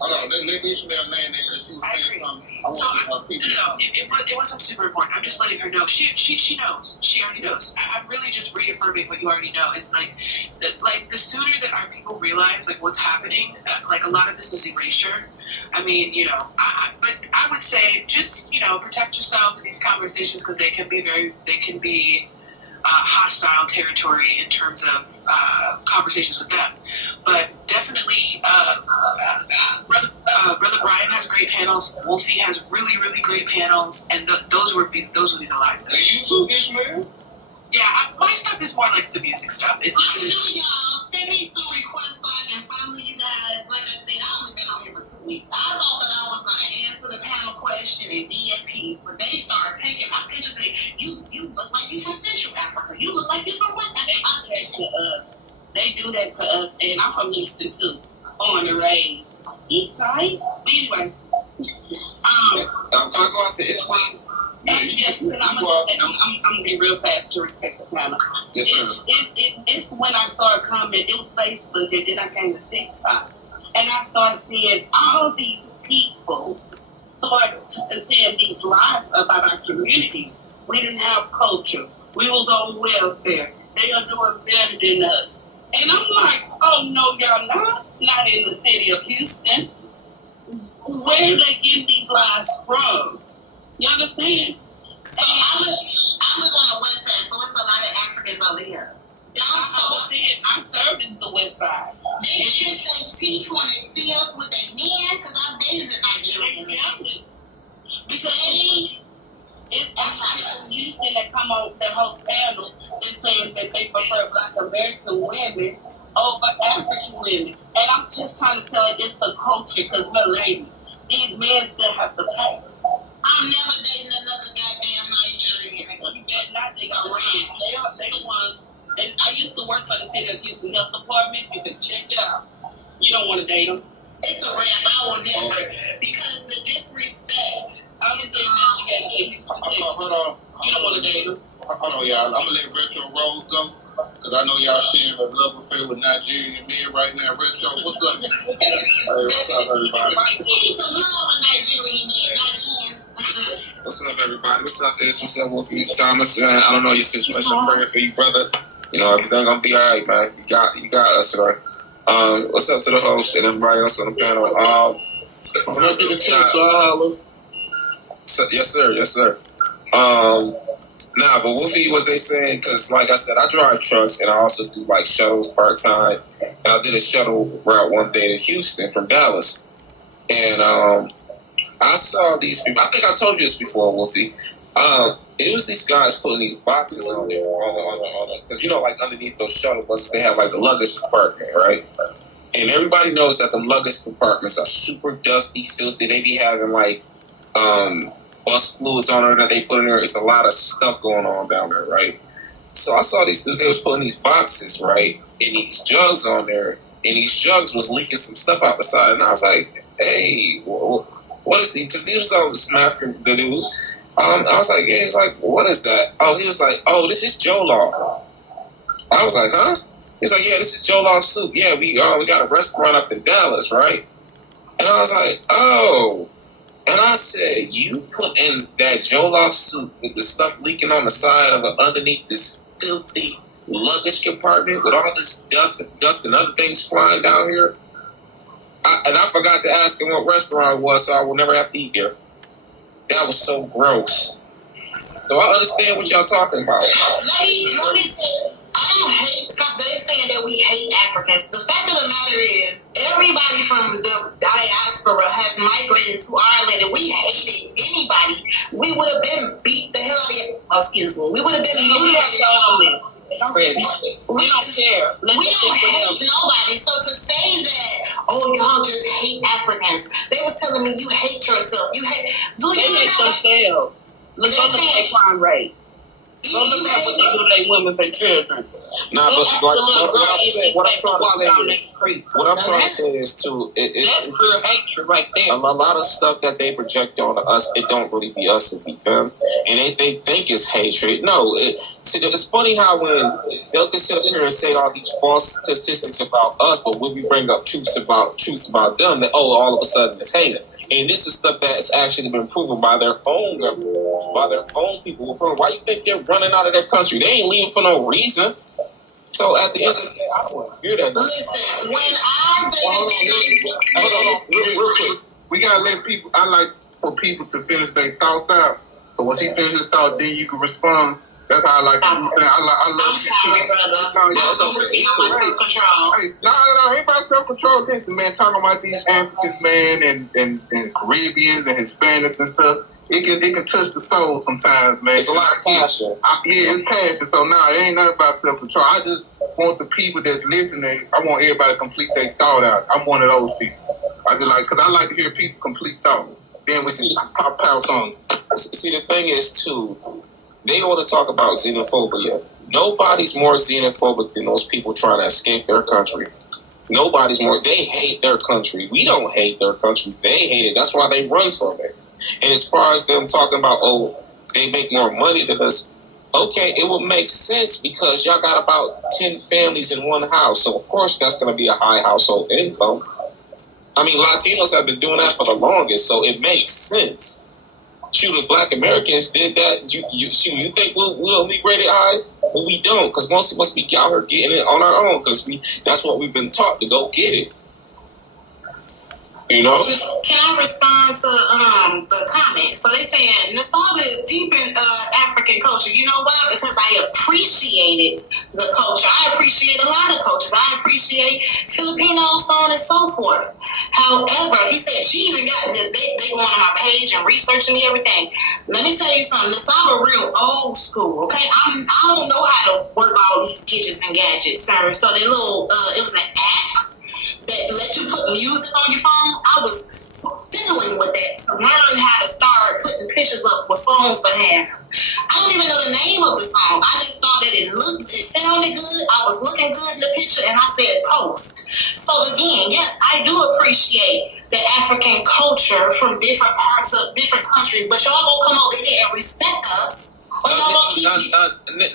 Hold on, let Ishmael land there because she was saying something. It wasn't super important. I'm just letting her know. She knows. She already knows. I'm really just reaffirming what you already know. It's like the sooner that our people realize like what's happening, like a lot of this is erasure. I mean, but I would say just protect yourself in these conversations because they can be hostile territory in terms of conversations with them. But definitely, Brother Brian has great panels. Wolfie has really, really great panels, and those would be the lives. And you too, Ishmael? Yeah, my stuff is more like the music stuff. I know y'all. Send me some requests so I can follow you guys. Like I said, I only been on here for 2 weeks. I thought that I was going to answer the panel question and be at peace, but they started taking my pictures and saying, you look like you from Central Africa. You look like you from West Africa. They do that to us, and I'm from Houston too. Born and raised. East Side. Anyway. Can I go out to Ishmael? Yes, and I'm gonna be real fast to respect the panel. Yes, it's when I started coming. It was Facebook, and then I came to TikTok, and I started seeing all these people start saying these lies about our community. We didn't have culture. We was on welfare. They are doing better than us. And I'm like, oh no, y'all not. It's not in the city of Houston. Where are they getting these lies from? You understand? So I live on the west side, so it's a lot of Africans over here. I service the west side. They kiss their teeth when they see us with their men, because I'm dating in Nigeria. Because it's somebody from Houston that come on that host panels that saying that they prefer Black American women over African women. And I'm just trying to tell you it's the culture, because we're ladies. These men still have to pay. I'm never dating another goddamn Nigerian. You bet not. They got ran. They won. And I used to work for the city of Houston Health Department. You can check it out. You don't want to date them. It's a rap. I will never. Because the disrespect. I was investigating Houston, Texas. Hold on. You don't want to date them. Hold on, y'all. I'm going to let Retro Rose go. Because I know y'all sharing a love affair with Nigerian men right now. Retro, what's up? Hey, what's up, everybody? It's a love of Nigerian men, not again. What's up, everybody? What's up, Ish? What's up, Wolfie? Thomas, man. I don't know your situation. I'm praying for you, brother. Everything gonna be all right, man. You got us, right? What's up to the host and everybody else on the panel? When I get a chance, so I holler. Yes, sir. But Wolfie, what they saying? Because, like I said, I drive trucks and I also do like shuttles part time. And I did a shuttle route one day to Houston from Dallas, and I saw these people. I think I told you this before, Wolfie. It was these guys putting these boxes on there, because like underneath those shuttle buses, they have like a luggage compartment, right? And everybody knows that the luggage compartments are super dusty, filthy. They be having like bus fluids on there that they put in there. It's a lot of stuff going on down there, right? So I saw these dudes. They was putting these boxes, right, and these jugs on there, and these jugs was leaking some stuff out the side, and I was like, hey, what is these? Because these was some African dude. I was like, yeah. He was like, what is that? Oh, he was like, oh, this is Jollof. I was like, huh? He was like, yeah, this is Jollof soup. Yeah, we got a restaurant up in Dallas, right? And I was like, oh. And I said, you put in that Jollof soup with the stuff leaking on the side of it underneath this filthy luggage compartment with all this dust and other things flying down here. I forgot to ask him what restaurant it was, so I will never have to eat there. That was so gross. So I understand what y'all talking about. Let me say, I don't hate. They're saying that we hate Africans. The fact of the matter is, everybody from the diaspora has migrated to Ireland, and we hated anybody. We would have been beat the hell out of. Excuse me. We would have been mutilated. We don't care. We don't hate nobody. So to say that, oh, y'all just hate Africans, they was telling me you hate yourself. You hate. Do you hate themselves? Look at the crime rate. Go look at what they do to their women, their children. Nah, but what I'm trying to say is too, that's pure hatred right there. A lot of stuff that they project on us, it don't really be us, it be them, and they think it's hatred. No, it's funny how when they'll sit here and say all these false statistics about us, but when we bring up truths about them, that all of a sudden it's hate. And this is stuff that's actually been proven by their own governments, by their own people. Why you think they're running out of their country? They ain't leaving for no reason. So at the end of the day, I don't want to hear that. Listen, when I real quick, we gotta let people. I like for people to finish their thoughts out. So once he finishes his thought, then you can respond. That's how I like to. I love. I'm sorry, brother. No, ain't about self-control. Listen, man, talking about these Africans, man, and Caribbeans and Hispanics and stuff. It can touch the soul sometimes, man. It's a lot of passion. It's passion. So it ain't nothing about self-control. I just want the people that's listening. I want everybody to complete their thought out. I'm one of those people. Because I like to hear people complete thought. Then we see pop house on. See, the thing is too. They want to talk about xenophobia. Nobody's more xenophobic than those people trying to escape their country. Nobody's more. They hate their country. We don't hate their country. They hate it. That's why they run from it. And as far as them talking about, they make more money than us. Okay, it will make sense because y'all got about 10 families in one house. So, of course, that's going to be a high household income. I mean, Latinos have been doing that for the longest, so it makes sense. Shoot, if Black Americans did that, you think we'll be rated high? Well, we don't, because most of us be out here getting it on our own, because that's what we've been taught, to go get it. You know? Can I respond to the comment? So they saying Nasaba is deep in African culture. You know why? Because I appreciated the culture. I appreciate a lot of cultures. I appreciate Filipinos, so on and so forth. However, he said she even got they going on my page and researching me everything. Let me tell you something. Nasaba real old school. Okay, I don't know how to work all these gadgets and gadgets, sir. So they little it was an app that let you put music on your phone. I was fiddling with that to learn how to start putting pictures up with songs for him. I don't even know the name of the song. I just thought that it sounded good. I was looking good in the picture, and I said post. So again, yes, I do appreciate the African culture from different parts of different countries, but y'all gonna come over here and respect us.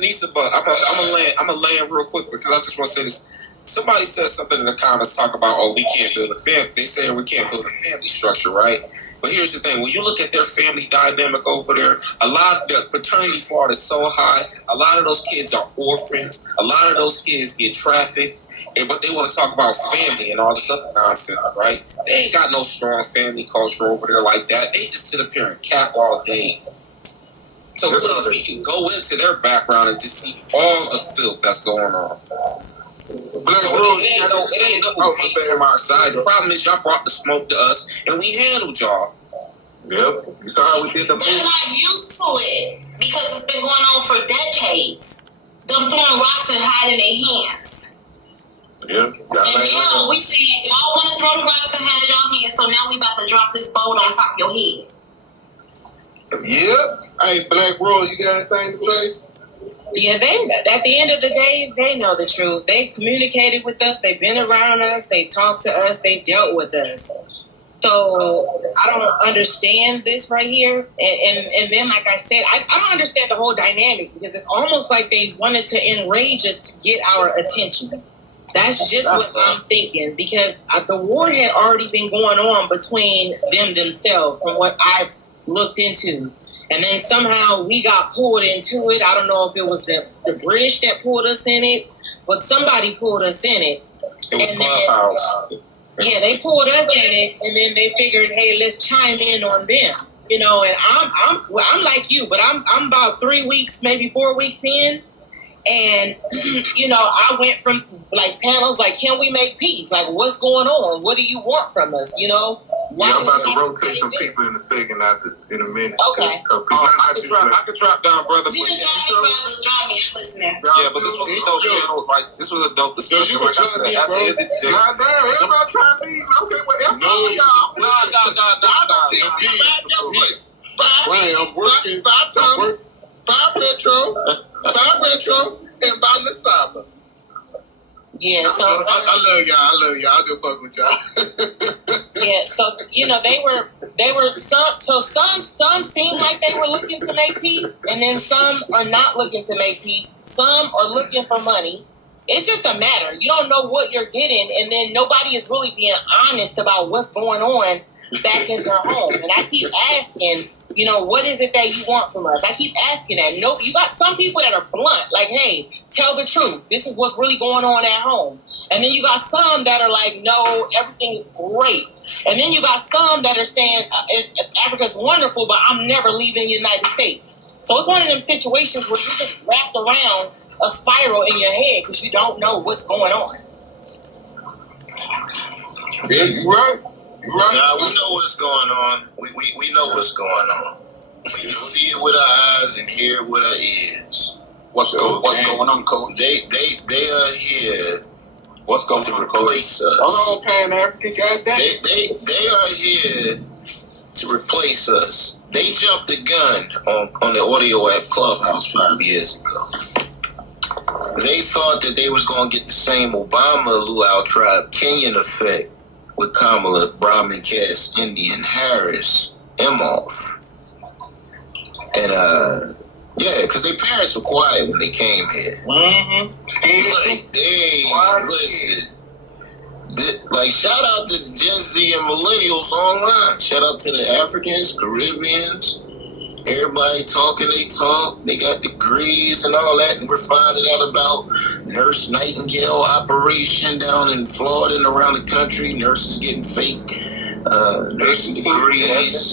Nisa, but I'm gonna land real quick because I just want to say this. Somebody said something in the comments talk about, we can't build a family. They say we can't build a family structure, right? But here's the thing. When you look at their family dynamic over there, a lot of the paternity fraud is so high. A lot of those kids are orphans. A lot of those kids get trafficked. But they want to talk about family and all this other nonsense, right? They ain't got no strong family culture over there like that. They just sit up here and cap all day. So please, we can go into their background and just see all the filth that's going on. It ain't no hate from our side. The problem is y'all brought the smoke to us and we handled y'all. Yep. You saw how we did the They're not used to it because it's been going on for decades. Them throwing rocks and hiding their hands. Yeah. And now we saying y'all want to throw the rocks and hide your hands, so now we about to drop this boat on top of your head. Yep. Hey, Black Rose, you got anything to say? Yeah, at the end of the day, they know the truth. They communicated with us. They've been around us. They talked to us. They dealt with us. So I don't understand this right here. And then, like I said, I don't understand the whole dynamic because it's almost like they wanted to enrage us to get our attention. That's just what I'm thinking because the war had already been going on between themselves from what I've looked into. And then somehow we got pulled into it. I don't know if it was the British that pulled us in it, but somebody pulled us in it. It was Clubhouse. Yeah, they pulled us in it, and then they figured, hey, let's chime in on them. You know, and I'm like you, but I'm about 3 weeks, maybe 4 weeks in. And, you know, I went from, like, panels like, can we make peace? Like, what's going on? What do you want from us, you know? Yeah, I'm about to rotate some people in a second in a minute. Okay. I could drop down, brother. You can drop me, brother. Drop me. I'm listening. Yeah, but this was a dope channel. Like, this was a dope discussion. Like I said, at the end of the day. God damn, everybody trying to leave. Okay, well, everybody y'all. I'm working. Bye, Thomas. Bye, Retro. And bye, Nasaba. Yeah, so I love y'all. I just fuck with y'all. yeah, so you know they were some seem like they were looking to make peace, and then some are not looking to make peace. Some are looking for money. It's just a matter. You don't know what you're getting, and then nobody is really being honest about what's going on back in their home. And I keep asking, you know, what is it that you want from us? I keep asking that. No, you got some people that are blunt, like, hey, tell the truth. This is what's really going on at home. And then you got some that are like, no, everything is great. And then you got some that are saying, Africa's wonderful, but I'm never leaving the United States. So it's one of them situations where you're just wrapped around a spiral in your head because you don't know what's going on. Yeah, you're right. Nah, we know what's going on. We know what's going on. We can see it with our eyes and hear it with our ears. What's going on, Coach? They are here. What's going to replace us? Hold on, Pan African, goddamn. They are here to replace us. They jumped the gun on the audio app Clubhouse 5 years ago. They thought that they was going to get the same Obama Luau tribe Kenyan effect with Kamala Brahmin Cass Indian Harris Imhoff. And yeah, because their parents were quiet when they came here. Like, listen. Like, shout out to Gen Z and millennials online. Shout out to the Africans, Caribbeans. Everybody talking, they talk. They got degrees and all that. And we're finding out about Nurse Nightingale operation down in Florida and around the country. Nurses getting fake nursing degrees.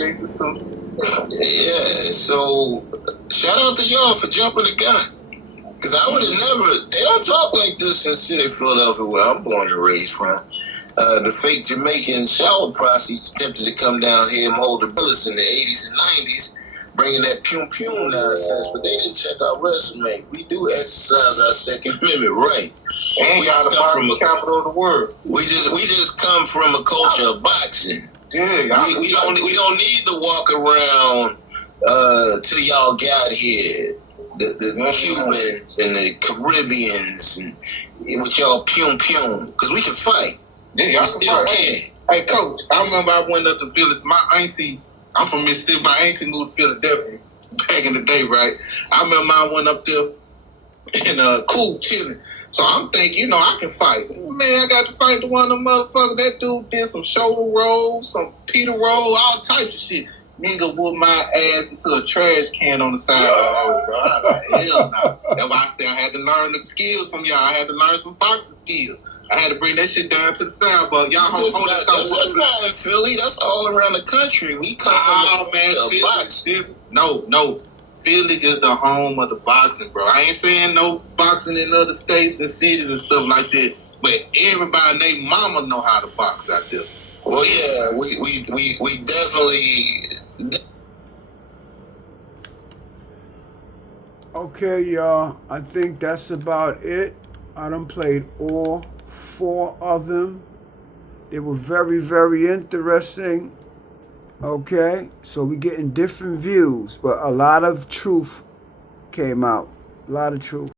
Yeah, so shout out to y'all for jumping the gun. Because I would have never, they don't talk like this in the city of Philadelphia, where I'm born and raised from. The fake Jamaican shower prostitutes attempted to come down here and mold the bullets in the 80s and 90s, bringing that pew-pew nonsense, but they didn't check our resume. We do exercise our Second Amendment right. And y'all the boxing capital of the world. We just come from a culture of boxing. Yeah, we don't need to walk around till y'all got here. The Cubans and the Caribbeans and with y'all pew-pew, because we can fight. Yeah, y'all can fight. Hey, Coach, I remember I went up to Philly. My auntie, I'm from Mississippi. My auntie moved to Philadelphia back in the day, right? I remember I went up there and cool, chilling. So I'm thinking, you know, I can fight. Man, I got to fight the one of them motherfuckers. That dude did some shoulder rolls, some Peter roll, all types of shit. Nigga whooped my ass into a trash can on the side of the road, bro. I'm like, hell no. That's why I said I had to learn the skills from y'all. I had to learn some boxing skills. I had to bring that shit down to the side, but y'all that's not in Philly. That's all around the country. We come from the boxing. No. Philly is the home of the boxing, bro. I ain't saying no boxing in other states and cities and stuff like that, but everybody and their mama know how to box out there. Well, yeah, we definitely. Okay, y'all. I think that's about it. I done played all 4 of them. They were very, very interesting. Okay, so we're getting different views, but a lot of truth came out. A lot of truth.